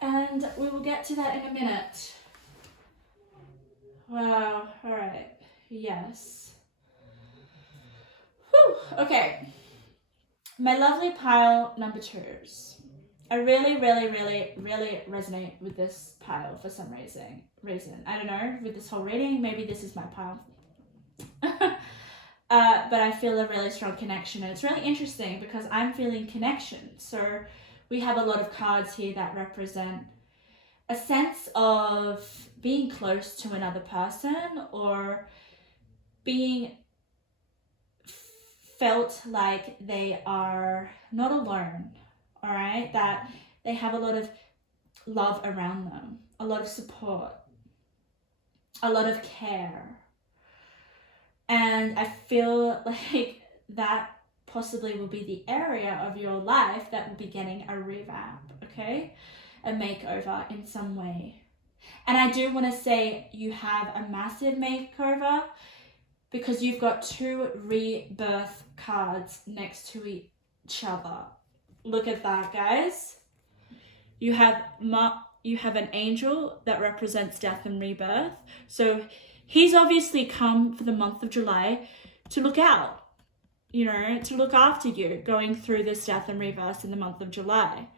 and we will get to that in a minute. Wow. All right. Yes. Whew. Okay. My lovely pile number 2s. I really resonate with this pile for some reason. I don't know, with this whole reading, maybe this is my pile. But I feel a really strong connection, and it's really interesting because I'm feeling connection. So we have a lot of cards here that represent a sense of being close to another person, or being felt like they are not alone, all right? That they have a lot of love around them, a lot of support, a lot of care. And I feel like that possibly will be the area of your life that will be getting a revamp, okay? A makeover in some way. And I do want to say you have a massive makeover because you've got 2 rebirth cards next to each other. Look at that, guys. You have an angel that represents death and rebirth. So he's obviously come for the month of July to look out, you know, to look after you going through this death and rebirth in the month of July.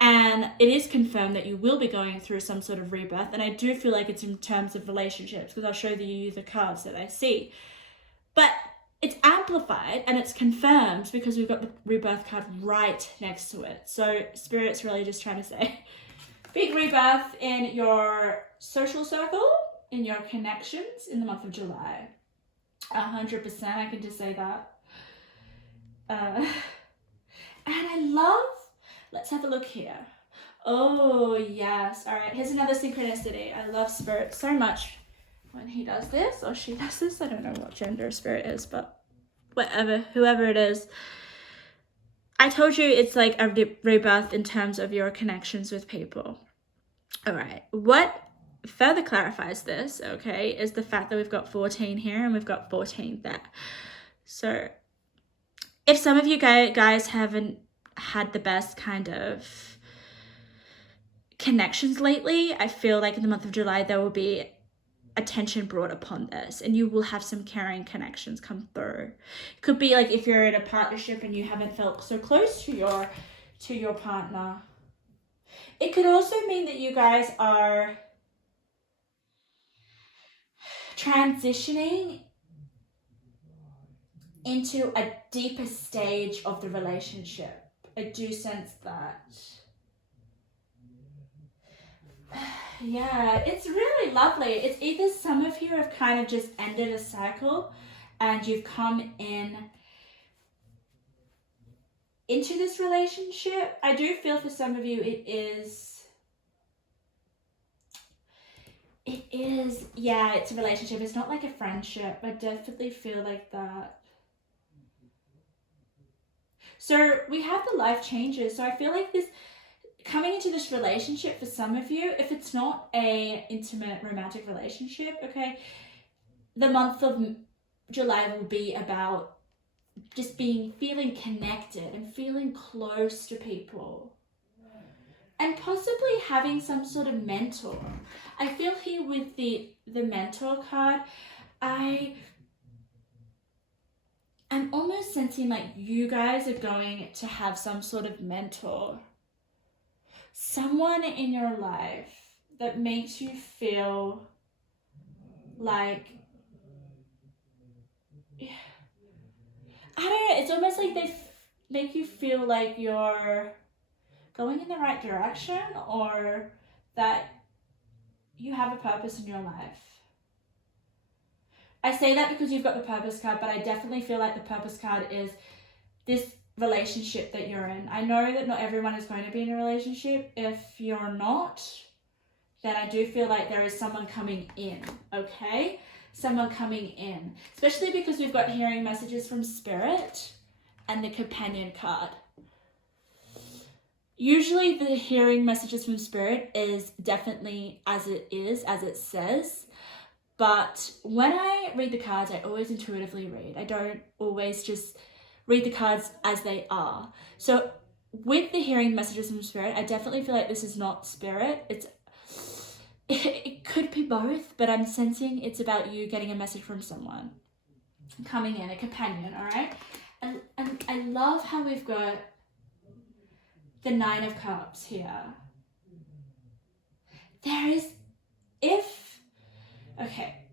And it is confirmed that you will be going through some sort of rebirth. And I do feel like it's in terms of relationships, because I'll show you the cards that I see. But it's amplified and it's confirmed because we've got the rebirth card right next to it. So Spirit's really just trying to say, big rebirth in your social circle, in your connections in the month of July. 100%, I can just say that. And I love, let's have a look here. Oh, yes. All right, here's another synchronicity. I love Spirit so much when he does this or she does this. I don't know what gender Spirit is, but whoever it is. I told you it's like a rebirth in terms of your connections with people. All right, what further clarifies this, okay, is the fact that we've got 14 here and we've got 14 there. So if some of you guys haven't had the best kind of connections lately, I feel like in the month of July there will be attention brought upon this, and you will have some caring connections come through. It could be like if you're in a partnership and you haven't felt so close to your partner. It could also mean that you guys are transitioning into a deeper stage of the relationship. I do sense that. Yeah, it's really lovely. It's either some of you have kind of just ended a cycle and you've come into this relationship. I do feel for some of you it is, yeah, it's a relationship. It's not like a friendship. I definitely feel like that. So we have the life changes. So I feel like this, coming into this relationship for some of you, if it's not a intimate romantic relationship, okay, the month of July will be about just feeling connected and feeling close to people, and possibly having some sort of mentor. I feel here with the mentor card, I I'm almost sensing like you guys are going to have some sort of mentor. Someone in your life that makes you feel like, I don't know, it's almost like they make you feel like you're going in the right direction, or that you have a purpose in your life. I say that because you've got the purpose card, but I definitely feel like the purpose card is this relationship that you're in. I know that not everyone is going to be in a relationship. If you're not, then I do feel like there is someone coming in, okay? Someone coming in. Especially because we've got hearing messages from Spirit and the companion card. Usually the hearing messages from Spirit is definitely as it is, as it says. But when I read the cards, I always intuitively read. I don't always just read the cards as they are. So with the hearing messages from Spirit, I definitely feel like this is not Spirit. It could be both, but I'm sensing it's about you getting a message from someone coming in, a companion, all right? And I love how we've got the 9 of Cups here. Okay,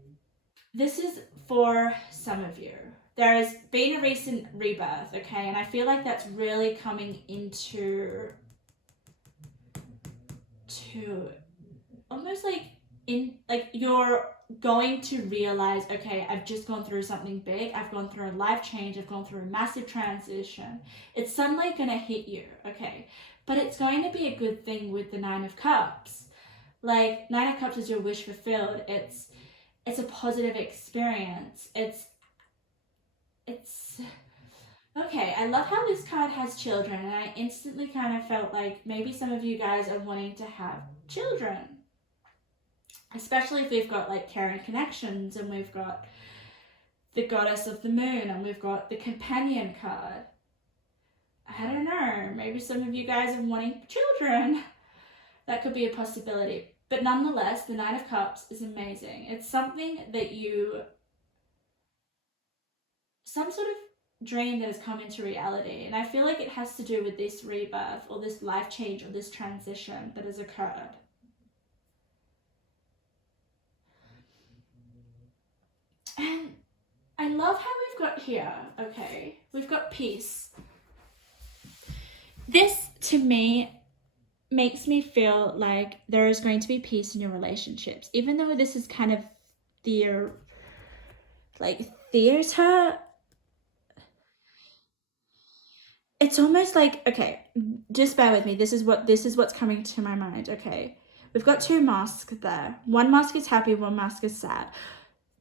this is for some of you. There has been a recent rebirth, okay? And I feel like that's really coming into almost like you're going to realize, okay, I've just gone through something big. I've gone through a life change. I've gone through a massive transition. It's suddenly going to hit you, okay? But it's going to be a good thing with the 9 of Cups. Like, 9 of Cups is your wish fulfilled. It's a positive experience. It's okay. I love how this card has children, and I instantly kind of felt like maybe some of you guys are wanting to have children, especially if we've got like caring connections, and we've got the goddess of the moon, and we've got the companion card. I don't know, maybe some of you guys are wanting children. That could be a possibility. But nonetheless, the 9 of Cups is amazing. It's something that some sort of dream that has come into reality. And I feel like it has to do with this rebirth, or this life change, or this transition that has occurred. And I love how we've got here, okay, we've got peace. This, to me, makes me feel like there is going to be peace in your relationships. Even though this is kind of theater, it's almost like, okay, just bear with me. This is what's coming to my mind, okay? We've got 2 masks there. One mask is happy, one mask is sad.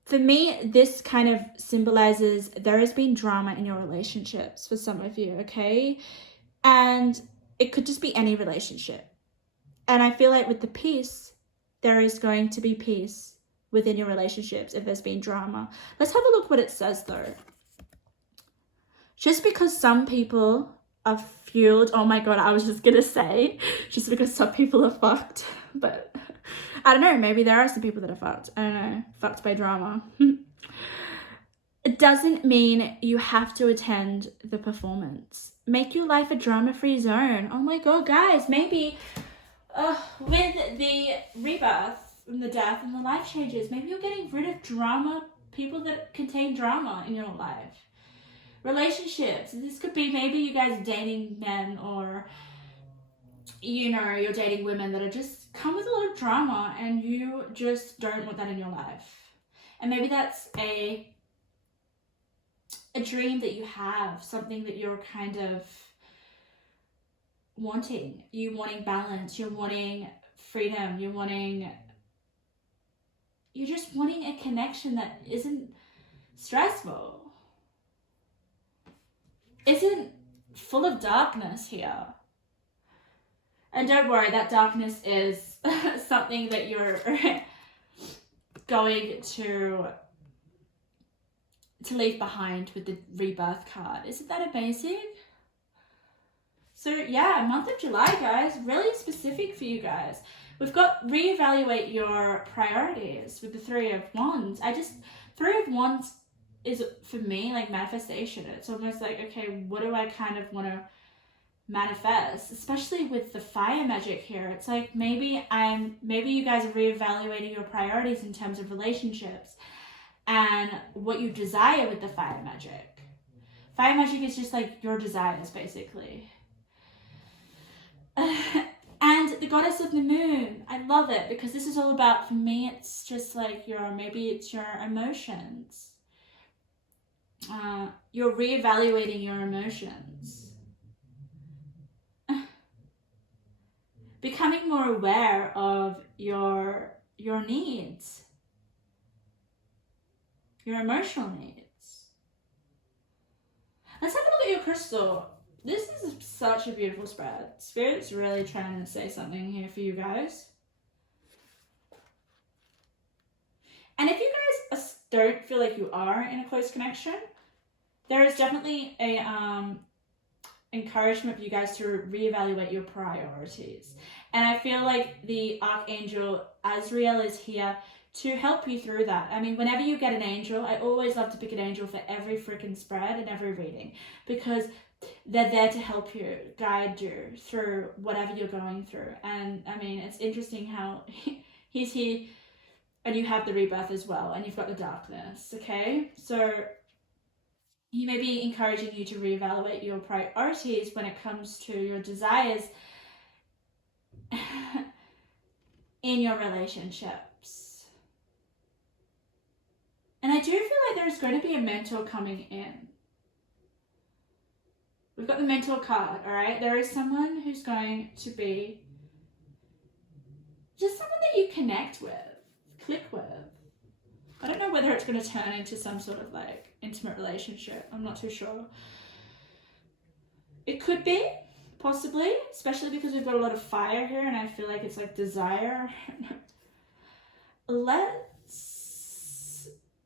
For me, this kind of symbolizes there has been drama in your relationships for some of you, okay? And it could just be any relationship. And I feel like with the peace, there is going to be peace within your relationships if there's been drama. Let's have a look what it says though. Just because some people are fueled, oh my god, I was just gonna say, just because some people are fucked, but I don't know, maybe there are some people that are fucked. I don't know, fucked by drama. It doesn't mean you have to attend the performance. Make your life a drama-free zone. Oh my god, guys, maybe with the rebirth and the death and the life changes, maybe you're getting rid of drama, people that contain drama in your life. Relationships, this could be maybe you guys dating men, or you know, you're dating women that are just come with a lot of drama, and you just don't want that in your life. And maybe that's a dream that you have, something that you're kind of wanting. You're wanting balance, you're wanting freedom, you're just wanting a connection that isn't stressful, isn't full of darkness here. And don't worry, that darkness is something that you're going to leave behind with the rebirth card. Isn't that amazing? So yeah, month of July, guys, really specific for you guys. We've got reevaluate your priorities with the 3 of Wands. 3 of Wands is, for me, like manifestation. It's almost like, okay, what do I kind of want to manifest, especially with the fire magic here? It's like maybe you guys are reevaluating your priorities in terms of relationships and what you desire with the fire magic. Fire magic is just like your desires, basically. And the goddess of the moon, I love it, because this is all about, for me, it's just like maybe it's your emotions. You're reevaluating your emotions. Becoming more aware of your needs, your emotional needs. Let's have a look at your crystal. This is such a beautiful spread. Spirit's really trying to say something here for you guys. And if you guys don't feel like you are in a close connection, there is definitely a encouragement for you guys to reevaluate your priorities. And I feel like the Archangel Azrael is here to help you through that. I mean, whenever you get an angel, I always love to pick an angel for every freaking spread and every reading, because they're there to help you, guide you through whatever you're going through. And I mean, it's interesting how he's here, and you have the rebirth as well, and you've got the darkness, okay? So he may be encouraging you to reevaluate your priorities when it comes to your desires in your relationships. And I do feel like there's going to be a mentor coming in. We've got the mentor card, all right? There is someone who's going to be just someone that you connect with, click with. I don't know whether it's going to turn into some sort of like intimate relationship. I'm not too sure. It could be, possibly, especially because we've got a lot of fire here, and I feel like it's like desire.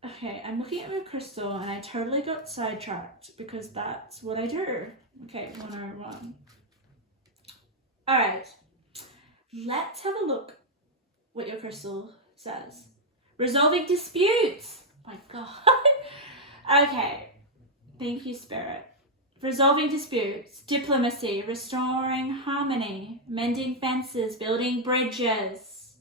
Okay, I'm looking at my crystal, and I totally got sidetracked because that's what I do. Okay, 101. All right, let's have a look what your crystal says. Resolving disputes. My God. Okay. Thank you, Spirit. Resolving disputes, diplomacy, restoring harmony, mending fences, building bridges.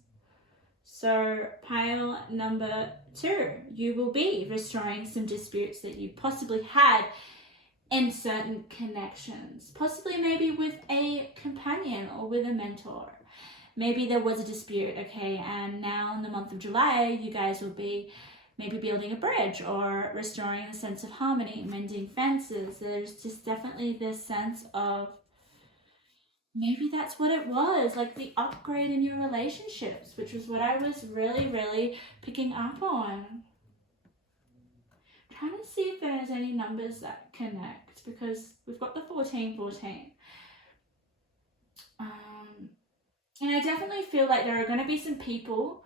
So pile number 2, you will be restoring some disputes that you possibly had in certain connections, possibly maybe with a companion or with a mentor. Maybe there was a dispute, okay, and now in the month of July, you guys will be maybe building a bridge or restoring a sense of harmony, mending fences. There's just definitely this sense of maybe that's what it was, like the upgrade in your relationships, which was what I was really, really picking up on. I'm trying to see if there's any numbers that connect, because we've got the 1414. And I definitely feel like there are going to be some people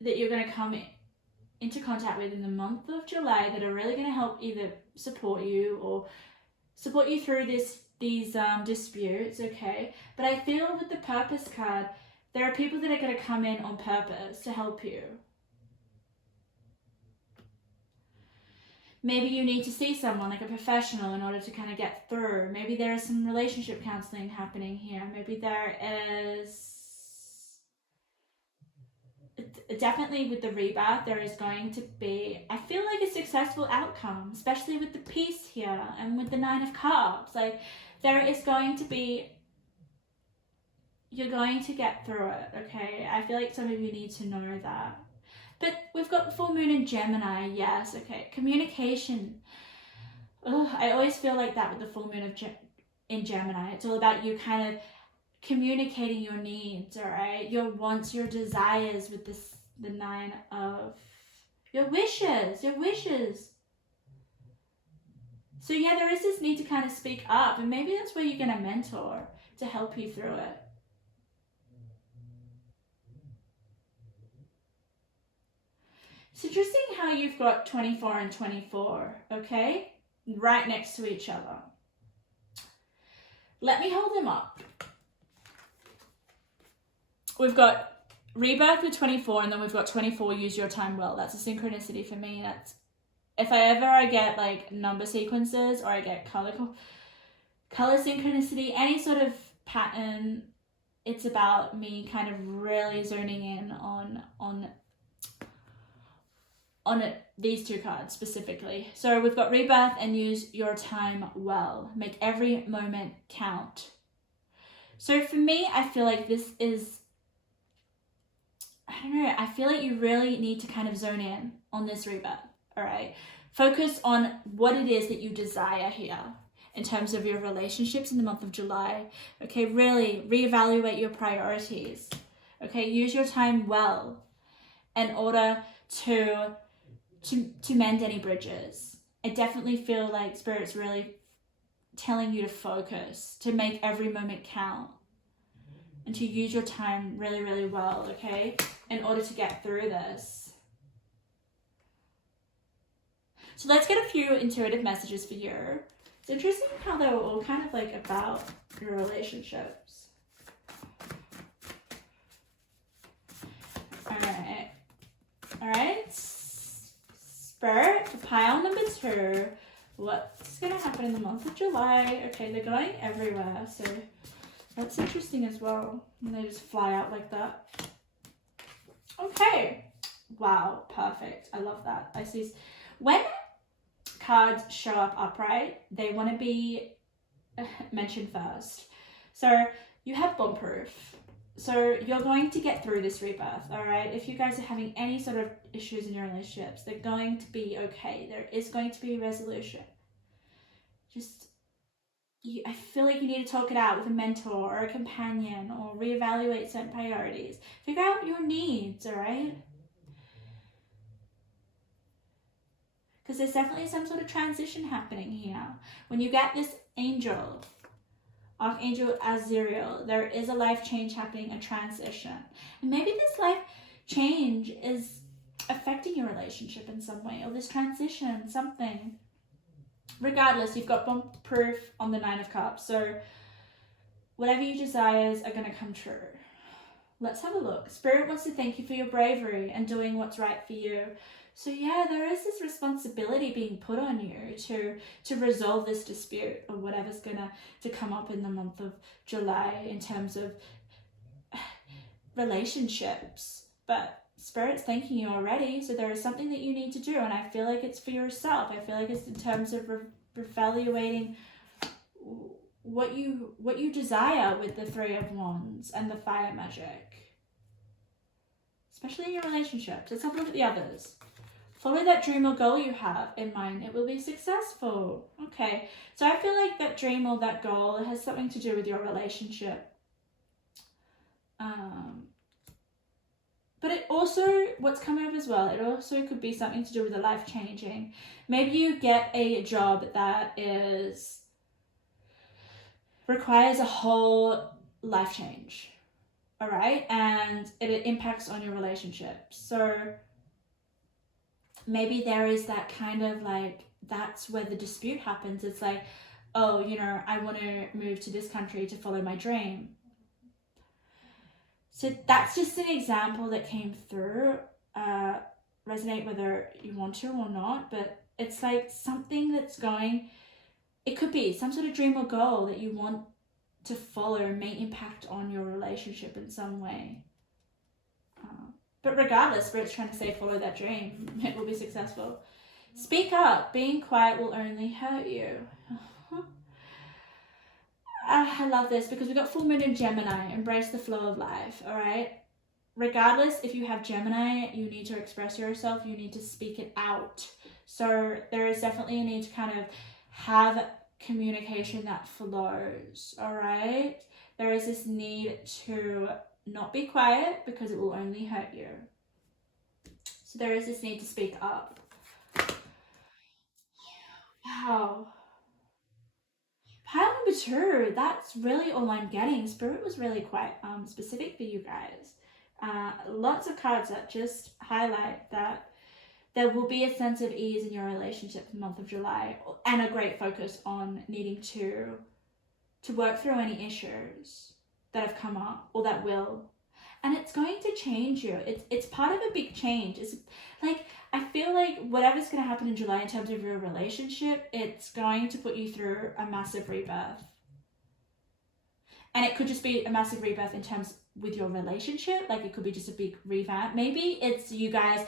that you're going to come into contact with in the month of July that are really going to help either support you or support you through these disputes, okay? But I feel with the purpose card, there are people that are going to come in on purpose to help you. Maybe you need to see someone, like a professional, in order to kind of get through. Maybe there is some relationship counseling happening here. Maybe there is... Definitely with the rebirth, there is going to be, I feel like, a successful outcome, especially with the peace here and with the 9 of Cups. Like, there is going to be... You're going to get through it, okay? I feel like some of you need to know that. But we've got the full moon in Gemini, yes, okay. Communication. Ugh, I always feel like that with the full moon in Gemini. It's all about you kind of communicating your needs, all right? Your wants, your desires with the 9 of... Your wishes. So yeah, there is this need to kind of speak up, and maybe that's where you're going to mentor to help you through it. It's interesting how you've got 24 and 24, okay? Right next to each other. Let me hold them up. We've got rebirth with 24, and then we've got 24, use your time well. That's a synchronicity for me. That's if I get like number sequences, or I get color synchronicity, any sort of pattern, it's about me kind of really zoning in on these two cards specifically. So we've got rebirth and use your time well. Make every moment count. So for me, I feel like this is, I don't know, I feel like you really need to kind of zone in on this rebirth, all right? Focus on what it is that you desire here in terms of your relationships in the month of July. Okay, really reevaluate your priorities. Okay, use your time well in order to mend any bridges. I definitely feel like Spirit's really telling you to focus, to make every moment count, and to use your time really, really well, okay, in order to get through this. So let's get a few intuitive messages for you. It's interesting how they were all kind of like about your relationships. All right. Spirit, for pile number 2, what's going to happen in the month of July? Okay, they're going everywhere, so that's interesting as well, when they just fly out like that. Okay. Wow, perfect. I love that. I see. When cards show up upright, they want to be mentioned first. So you have bomb proof. So you're going to get through this rebirth, all right? If you guys are having any sort of issues in your relationships, they're going to be okay. There is going to be a resolution. I feel like you need to talk it out with a mentor or a companion, or reevaluate certain priorities. Figure out your needs, all right? Because there's definitely some sort of transition happening here. When you get this angel, Archangel Azrael, there is a life change happening, a transition. And maybe this life change is affecting your relationship in some way, or this transition, something. Regardless, you've got bomb proof on the 9 of Cups. So whatever your desires are going to come true. Let's have a look. Spirit wants to thank you for your bravery and doing what's right for you. So yeah, there is this responsibility being put on you to resolve this dispute, or whatever's gonna to come up in the month of July in terms of relationships. But Spirit's thanking you already, so there is something that you need to do, and I feel like it's for yourself. I feel like it's in terms of evaluating what you desire with the 3 of Wands and the fire magic, especially in your relationships. Let's have a look at the others. Follow that dream or goal you have in mind. It will be successful. Okay, so I feel like that dream or that goal has something to do with your relationship. But it also, what's coming up as well, it also could be something to do with the life changing. Maybe you get a job that requires a whole life change. All right, and it impacts on your relationships. So maybe there is that kind of like, that's where the dispute happens. It's like, oh, I want to move to this country to follow my dream. So that's just an example that came through. Resonate whether you want to or not, but it's like something that's going, it could be some sort of dream or goal that you want to follow may impact on your relationship in some way. But regardless, Spirit's trying to say follow that dream. It will be successful. Speak up. Being quiet will only hurt you. I love this because we've got full moon in Gemini. Embrace the flow of life, all right? Regardless, if you have Gemini, you need to express yourself. You need to speak it out. So there is definitely a need to kind of have communication that flows, all right? There is this need to not be quiet because it will only hurt you. So there is this need to speak up. Wow. Pile number 2, that's really all I'm getting. Spirit was really quite specific for you guys. Lots of cards that just highlight that there will be a sense of ease in your relationship in the month of July, and a great focus on needing to work through any issues that have come up or that will. And it's going to change you. It's part of a big change. It's like, I feel like whatever's going to happen in July in terms of your relationship, it's going to put you through a massive rebirth. And it could just be a massive rebirth in terms with your relationship. Like it could be just a big revamp. Maybe it's you guys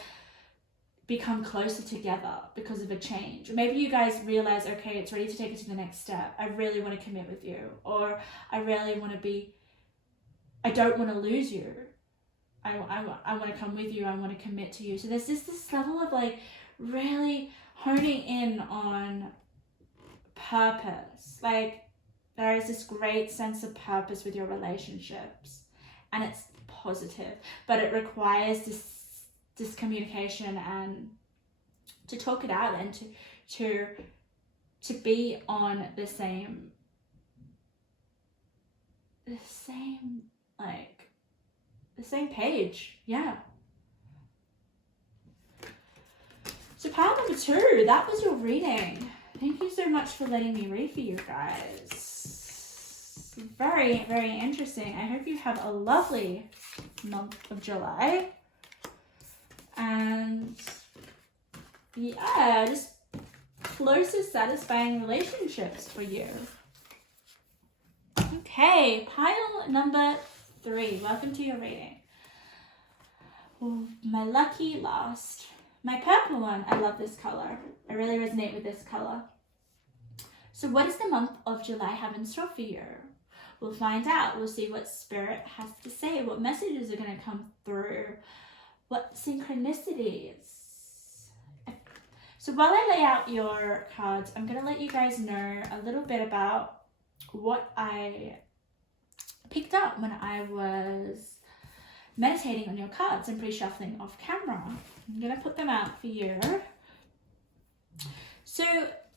become closer together because of a change. Or maybe you guys realize, okay, it's ready to take it to the next step. I really want to commit with you. Or I really want to be, I don't want to lose you. I want to come with you. I want to commit to you. So there's just this level of like really honing in on purpose. Like there is this great sense of purpose with your relationships, and it's positive, but it requires this communication and to talk it out and to be on the same page. Yeah. So pile number 2, that was your reading. Thank you so much for letting me read for you guys. Very, very interesting. I hope you have a lovely month of July. And yeah, just closer, satisfying relationships for you. Okay, pile number 3. Welcome to your reading. Ooh, my lucky last. My purple one. I love this color. I really resonate with this color. So what does the month of July have in store for you? We'll find out. We'll see what Spirit has to say, what messages are going to come through, what synchronicities. So while I lay out your cards, I'm going to let you guys know a little bit about what I picked up when I was meditating on your cards and pre-shuffling off camera. I'm going to put them out for you. So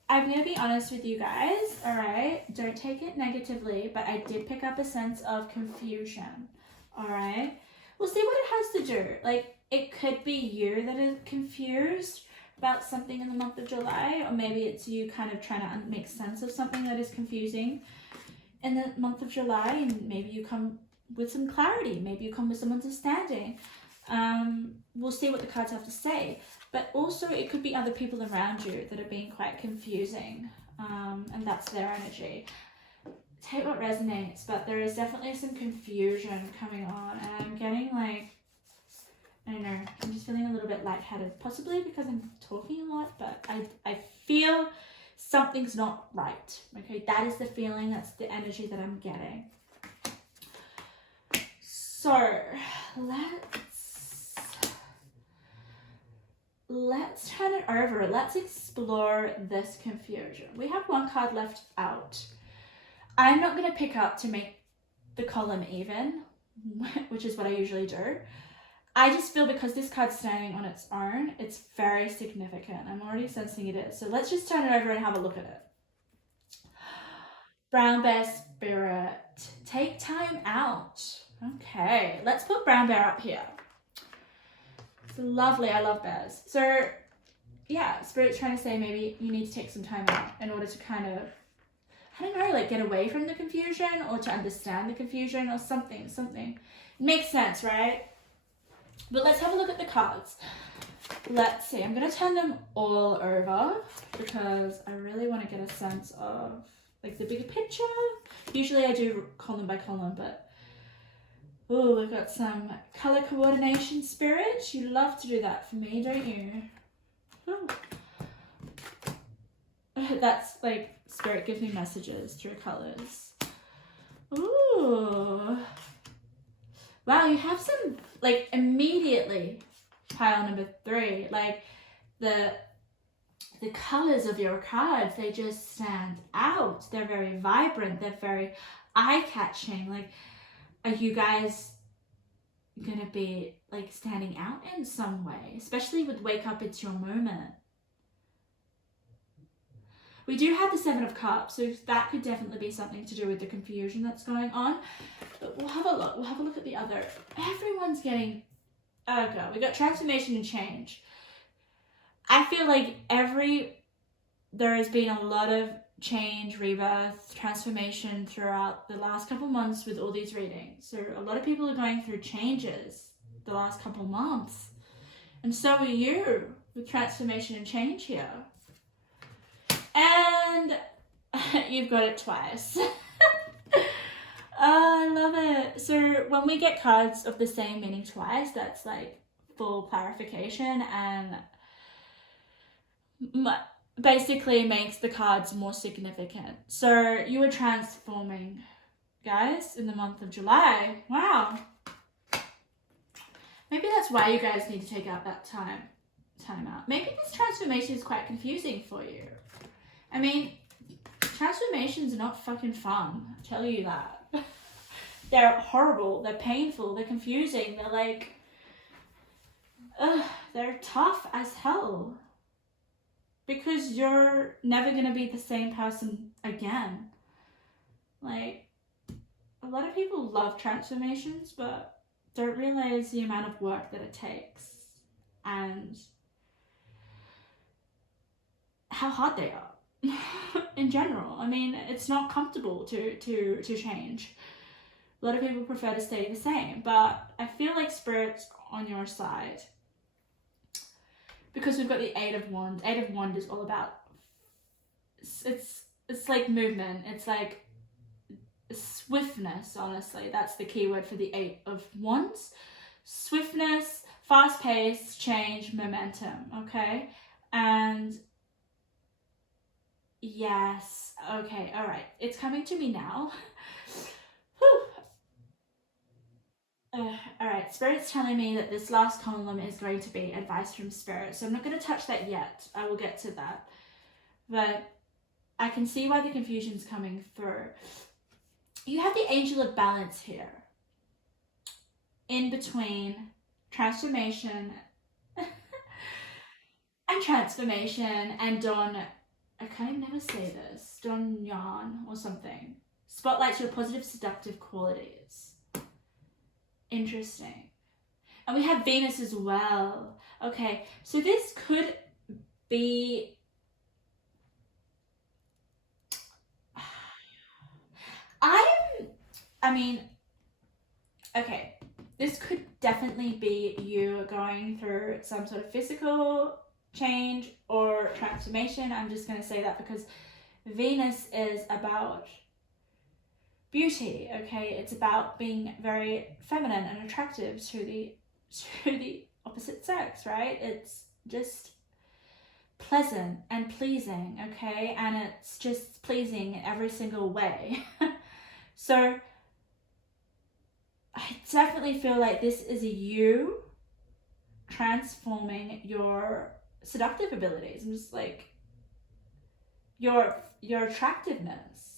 I'm going to be honest with you guys, all right? Don't take it negatively, but I did pick up a sense of confusion, all right? We'll see what it has to do. Like, it could be you that is confused about something in the month of July, or maybe it's you kind of trying to make sense of something that is confusing in the month of July, and maybe you come with some clarity, maybe you come with some understanding. We'll see what the cards have to say, but also it could be other people around you that are being quite confusing, and that's their energy. Take what resonates, but there is definitely some confusion coming on, and I'm getting like, I don't know, I'm just feeling a little bit lightheaded, possibly because I'm talking a lot, but I feel something's not right. Okay, that is the feeling, that's the energy that I'm getting. So let's turn it over. Let's explore this confusion. We have one card left out. I'm not going to pick up to make the column even, which is what I usually do. I just feel because this card's standing on its own, it's very significant. I'm already sensing it is. So let's just turn it over and have a look at it. Brown Bear Spirit, take time out. Okay, let's put Brown Bear up here. It's lovely, I love bears. So yeah, Spirit's trying to say maybe you need to take some time out in order to kind of, I don't know, like get away from the confusion or to understand the confusion or something. Makes sense, right? But let's have a look at the cards. Let's see, I'm going to turn them all over because I really want to get a sense of like the bigger picture. Usually I do column by column, but oh, we've got some color coordination, Spirit. You love to do that for me, don't you? Oh. That's like Spirit gives me messages through colors. Ooh. Wow, you have some, like, immediately, pile number 3, like, the colors of your cards, they just stand out. They're very vibrant. They're very eye-catching. Like, are you guys gonna be, like, standing out in some way? Especially with Wake Up, It's Your Moment. We do have the 7 of Cups, so that could definitely be something to do with the confusion that's going on. But we'll have a look. We'll have a look at the other. Everyone's getting... Oh, God. We got transformation and change. I feel like there has been a lot of change, rebirth, transformation throughout the last couple months with all these readings. So a lot of people are going through changes the last couple months. And so are you. with transformation and change here. And you've got it twice. Oh, I love it. So when we get cards of the same meaning twice, that's like full clarification and basically makes the cards more significant. So you were transforming, guys, in the month of July. Wow. Maybe that's why you guys need to take out that time out. Maybe this transformation is quite confusing for you. I mean, transformations are not fucking fun. I tell you that. They're horrible. They're painful. They're confusing. They're like, they're tough as hell. Because you're never gonna be the same person again. Like, a lot of people love transformations, but don't realize the amount of work that it takes and how hard they are in general. I mean, it's not comfortable to change. A lot of people prefer to stay the same, but I feel like Spirit's on your side because we've got the Eight of Wands. Eight of Wands is all about, it's like movement. It's like swiftness, honestly. That's the key word for the Eight of Wands. Swiftness, fast-paced, change, momentum, okay? And yes, okay, all right. It's coming to me now. Whew. All right, Spirit's telling me that this last column is going to be advice from Spirit. So I'm not going to touch that yet. I will get to that. But I can see why the confusion's coming through. You have the Angel of Balance here. In between transformation and transformation and Don, I can't even never say this, Don Yan or something. Spotlights your positive seductive qualities. Interesting. And we have Venus as well. Okay, so this could be, I mean, okay, this could definitely be you going through some sort of physical change or transformation. I'm just going to say that because Venus is about beauty, okay? It's about being very feminine and attractive to the opposite sex, right? It's just pleasant and pleasing, okay? And it's just pleasing in every single way. So I definitely feel like this is you transforming your seductive abilities. I'm just like, your attractiveness.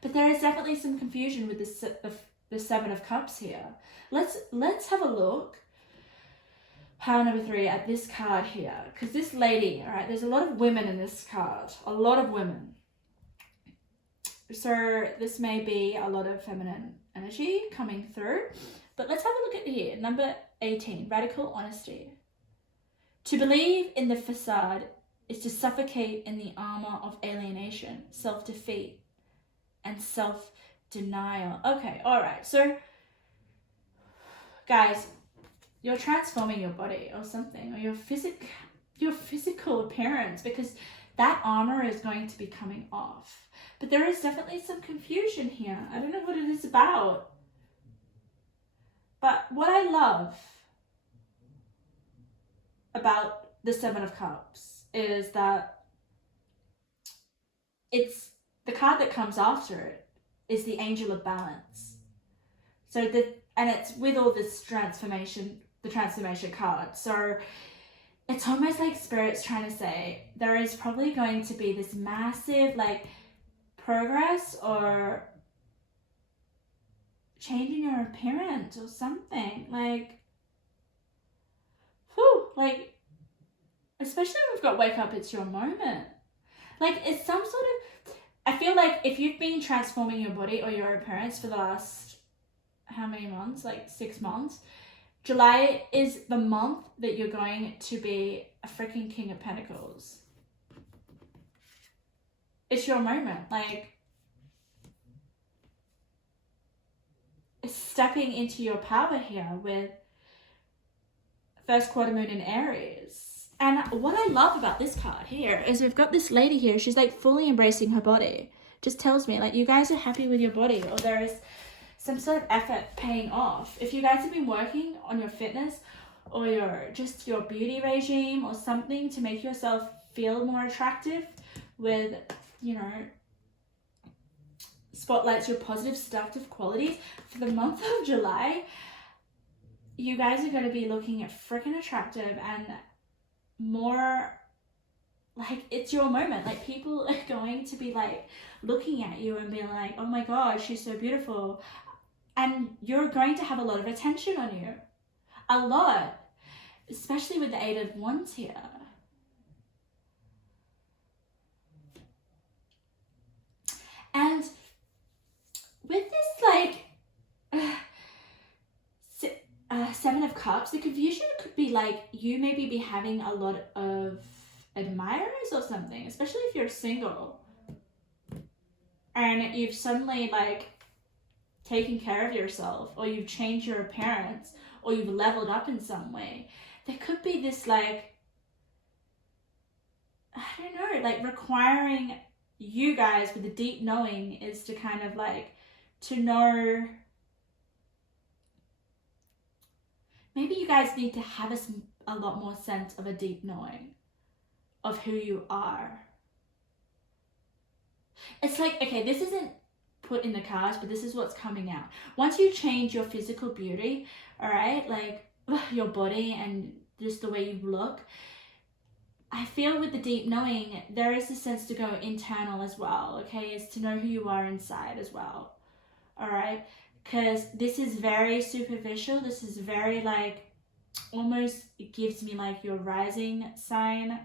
But there is definitely some confusion with the Seven of Cups here. Let's have a look, pile number 3, at this card here. Because this lady, all right, there's a lot of women in this card. A lot of women. So this may be a lot of feminine energy coming through. But let's have a look at here. Number 18, radical honesty. To believe in the facade is to suffocate in the armor of alienation, self-defeat, and self-denial. Okay, all right. So, guys, you're transforming your body or something, or your physical appearance, because that armor is going to be coming off. But there is definitely some confusion here. I don't know what it is about. But what I love about the Seven of Cups is that it's the card that comes after it is the Angel of Balance. So and it's with all this transformation, the transformation card. So it's almost like Spirit's trying to say there is probably going to be this massive like progress or changing your appearance or something. Like, whew, like, especially when we've got Wake Up, It's Your Moment. Like, it's some sort of, I feel like if you've been transforming your body or your appearance for the last, how many months? Like 6 months. July is the month that you're going to be a freaking King of Pentacles. It's your moment. Like, stepping into your power here with first quarter moon in Aries. And what I love about this card here is we've got this lady here. She's like fully embracing her body. Just tells me like you guys are happy with your body, or there is some sort of effort paying off. If you guys have been working on your fitness or your beauty regime or something to make yourself feel more attractive with, you know, spotlights your positive seductive qualities, for the month of July, you guys are going to be looking at freaking attractive and more like it's your moment. Like people are going to be like looking at you and being like, oh my god, she's so beautiful, and you're going to have a lot of attention on you, a lot, especially with the 8 of Wands here. And with this like 7 of Cups, the confusion could be like you maybe be having a lot of admirers or something, especially if you're single and you've suddenly like taken care of yourself, or you've changed your appearance, or you've leveled up in some way. There could be this like, I don't know, like requiring you guys with a deep knowing is to kind of like to know. Maybe you guys need to have a lot more sense of a deep knowing of who you are. It's like, okay, this isn't put in the cards, but this is what's coming out. Once you change your physical beauty, all right, like your body and just the way you look, I feel with the deep knowing, there is a sense to go internal as well, okay, is to know who you are inside as well, all right? Because this is very superficial. This is very like, almost, it gives me like your rising sign,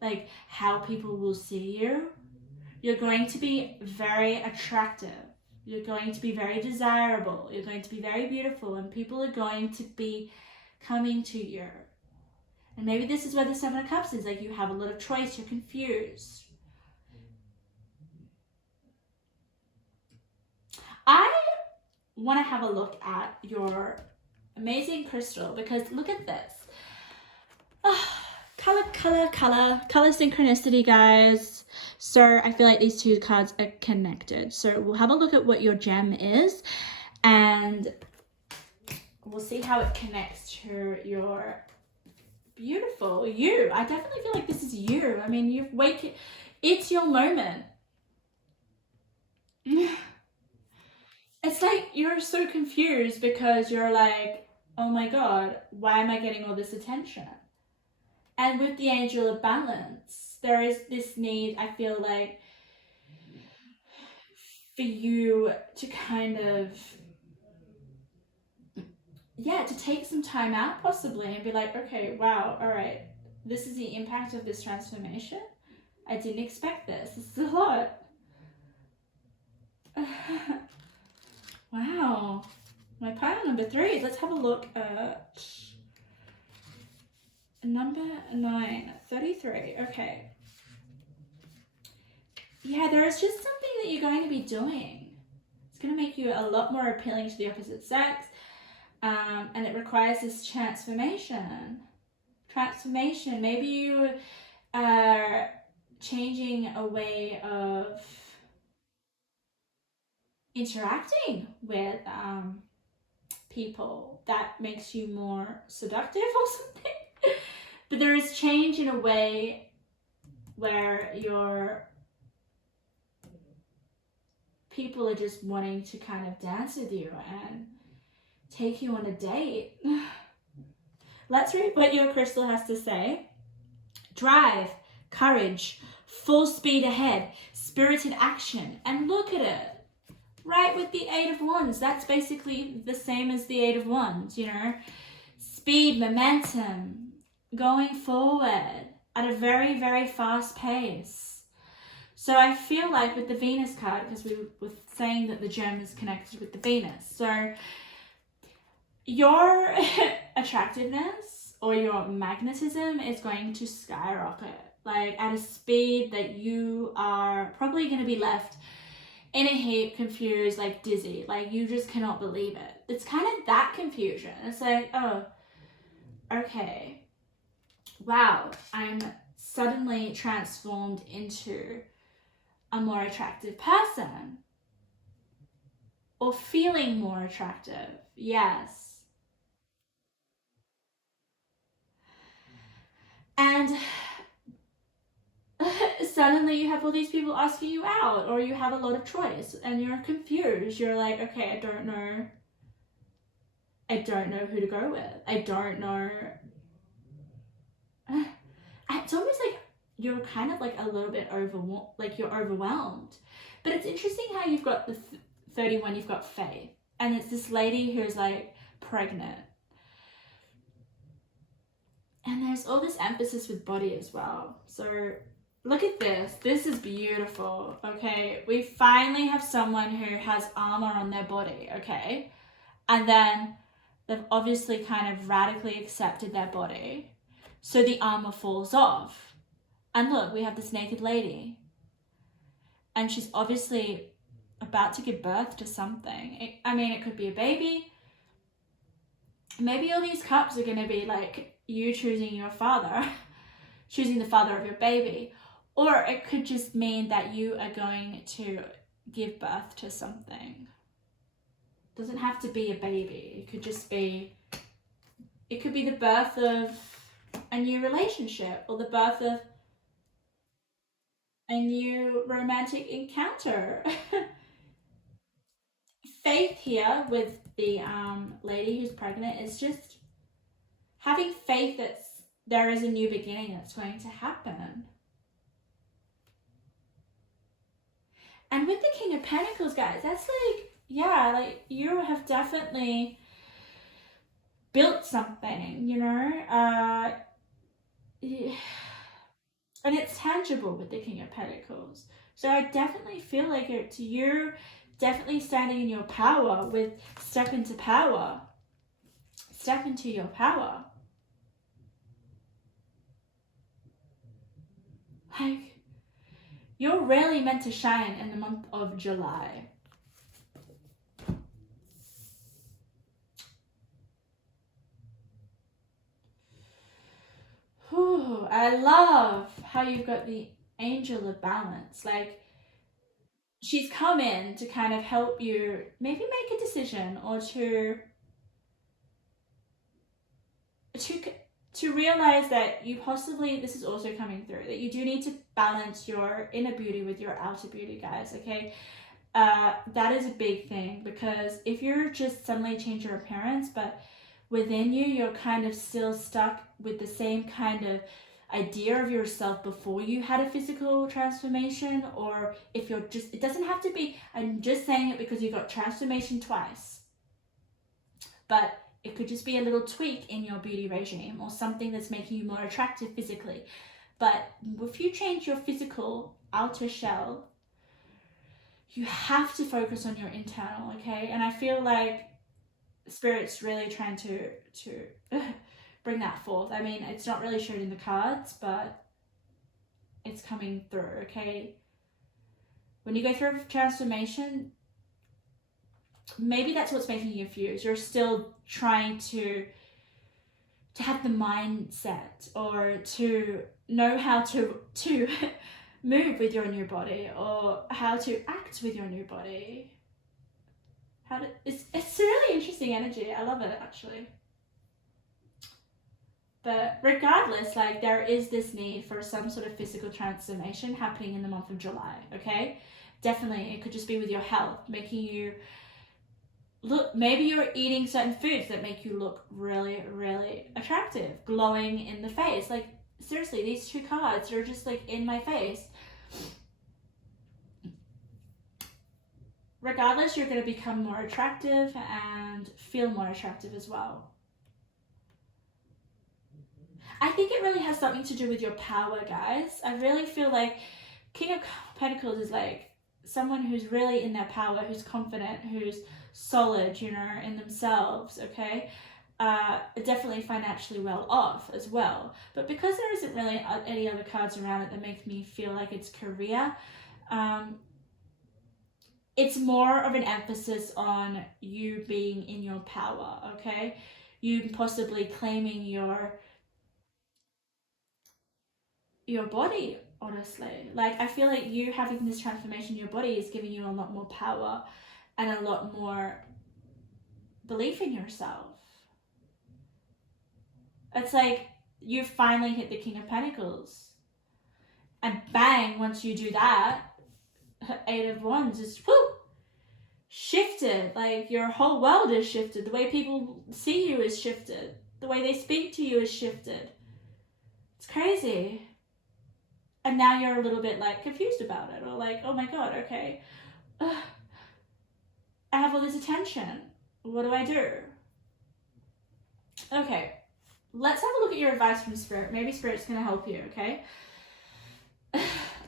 like how people will see you. You're going to be very attractive. You're going to be very desirable. You're going to be very beautiful, and people are going to be coming to you. And maybe this is where the 7 of Cups is, like you have a lot of choice, you're confused. I want to have a look at your amazing crystal, because look at this. Oh, color synchronicity, guys. So I feel like these two cards are connected. So we'll have a look at what your gem is, and we'll see how it connects to your beautiful you. I definitely feel like this is you. I mean, you've waken. It's your moment. It's like you're so confused because you're like, oh my god, why am I getting all this attention? And with the Angel of Balance, there is this need, I feel like, for you to kind of, yeah, to take some time out possibly and be like, okay, wow, all right, this is the impact of this transformation. I didn't expect this. This is a lot. Wow. My pile number 3. Let's have a look at number 9, 33. Okay. Yeah, there is just something that you're going to be doing. It's going to make you a lot more appealing to the opposite sex. And it requires this transformation. Maybe you are changing a way of interacting with people that makes you more seductive or something. But there is change in a way where your people are just wanting to kind of dance with you and take you on a date. Let's read what your crystal has to say. Drive, courage, full speed ahead, spirited action, and look at it. Right, with the 8 of Wands, that's basically the same as the 8 of Wands, you know. Speed, momentum, going forward at a very, very fast pace. So I feel like with the Venus card, because we were saying that the gem is connected with the Venus, so your attractiveness or your magnetism is going to skyrocket, like at a speed that you are probably going to be left in a heap, confused, like dizzy, like you just cannot believe it. It's kind of that confusion. It's like, oh, Okay. Wow, I'm suddenly transformed into a more attractive person. Or feeling more attractive. Yes. And suddenly you have all these people asking you out, or you have a lot of choice and you're confused. You're like, okay, I don't know who to go with. I don't know. It's almost like you're kind of like a little bit you're overwhelmed. But it's interesting how you've got the 31, you've got Faith, and it's this lady who's like pregnant. And there's all this emphasis with body as well. So look at this. This is beautiful. Okay, we finally have someone who has armor on their body. Okay, and then they've obviously kind of radically accepted their body, so the armor falls off. And look, we have this naked lady, and she's obviously about to give birth to something. It could be a baby. Maybe all these cups are going to be like you choosing your father, choosing the father of your baby. Or it could just mean that you are going to give birth to something. It doesn't have to be a baby. It could just be, it could be the birth of a new relationship, or the birth of a new romantic encounter. Faith here with the lady who's pregnant is just having faith that there is a new beginning that's going to happen. And with the King of Pentacles, guys, that's like, yeah, like you have definitely built something, you know? And it's tangible with the King of Pentacles. So I definitely feel like you're definitely standing in your power with step into power. Step into your power. Like, you're really meant to shine in the month of July. Whew, I love how you've got the Angel of Balance. Like, she's come in to kind of help you maybe make a decision, or to realize that you possibly, this is also coming through, that you do need to balance your inner beauty with your outer beauty, guys, okay? That is a big thing, because if you're just suddenly change your appearance, but within you, you're kind of still stuck with the same kind of idea of yourself before you had a physical transformation, or if you're just, it doesn't have to be, I'm just saying it because you got transformation twice, but it could just be a little tweak in your beauty regime, or something that's making you more attractive physically. But if you change your physical outer shell, you have to focus on your internal, okay? And I feel like Spirit's really trying to bring that forth. I mean, it's not really showed in the cards, but it's coming through, okay? When you go through a transformation, maybe that's what's making you confused. You're still trying to have the mindset, or to know how to move with your new body, or how to act with your new body. It's really interesting energy. I love it, actually. But regardless, like, there is this need for some sort of physical transformation happening in the month of July, okay? Definitely, it could just be with your health, making you look, maybe you're eating certain foods that make you look really, really attractive, glowing in the face. Like, seriously, these two cards are just like in my face. Regardless, you're going to become more attractive and feel more attractive as well. I think it really has something to do with your power, guys. I really feel like King of Pentacles is like someone who's really in their power, who's confident, who's solid, you know, in themselves, okay? Definitely financially well off as well. But because there isn't really any other cards around it that make me feel like it's career, it's more of an emphasis on you being in your power, okay? you possibly claiming your body, honestly. Like, I feel like you having this transformation in your body is giving you a lot more power and a lot more belief in yourself. It's like you finally hit the King of Pentacles. And bang, once you do that, Eight of Wands is whoo, shifted. Like, your whole world is shifted. The way people see you is shifted. The way they speak to you is shifted. It's crazy. And now you're a little bit like confused about it, or like, oh my god, okay, I have all this attention. What do I do? Okay, let's have a look at your advice from Spirit. Maybe Spirit's going to help you, okay?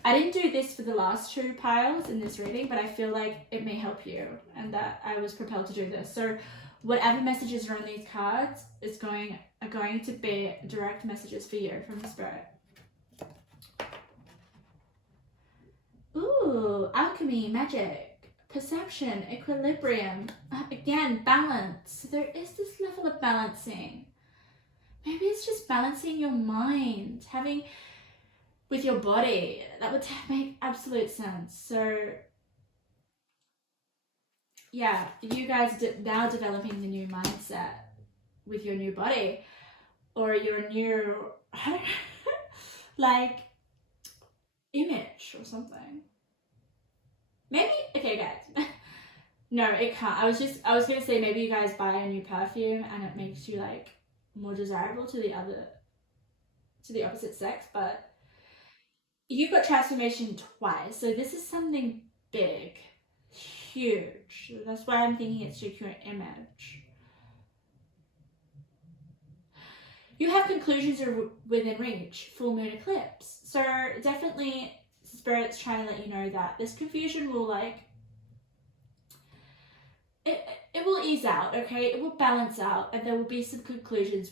I didn't do this for the last two piles in this reading, but I feel like it may help you and that I was propelled to do this. So whatever messages are on these cards are going to be direct messages for you from the Spirit. Ooh, alchemy, magic, perception, equilibrium. Again, balance. There is this level of balancing. Maybe it's just balancing your mind, having with your body. That would make absolute sense. So yeah, you guys now developing the new mindset with your new body, or your new, I don't know, like image or something. Maybe, okay guys, no, it can't. I was gonna say maybe you guys buy a new perfume and it makes you like more desirable to the opposite sex, but you've got transformation twice, so this is something big, huge. That's why I'm thinking it's your image. You have conclusions are within reach, full moon eclipse. So definitely Spirit's trying to let you know that this confusion will it will ease out, okay? It will balance out, and there will be some conclusions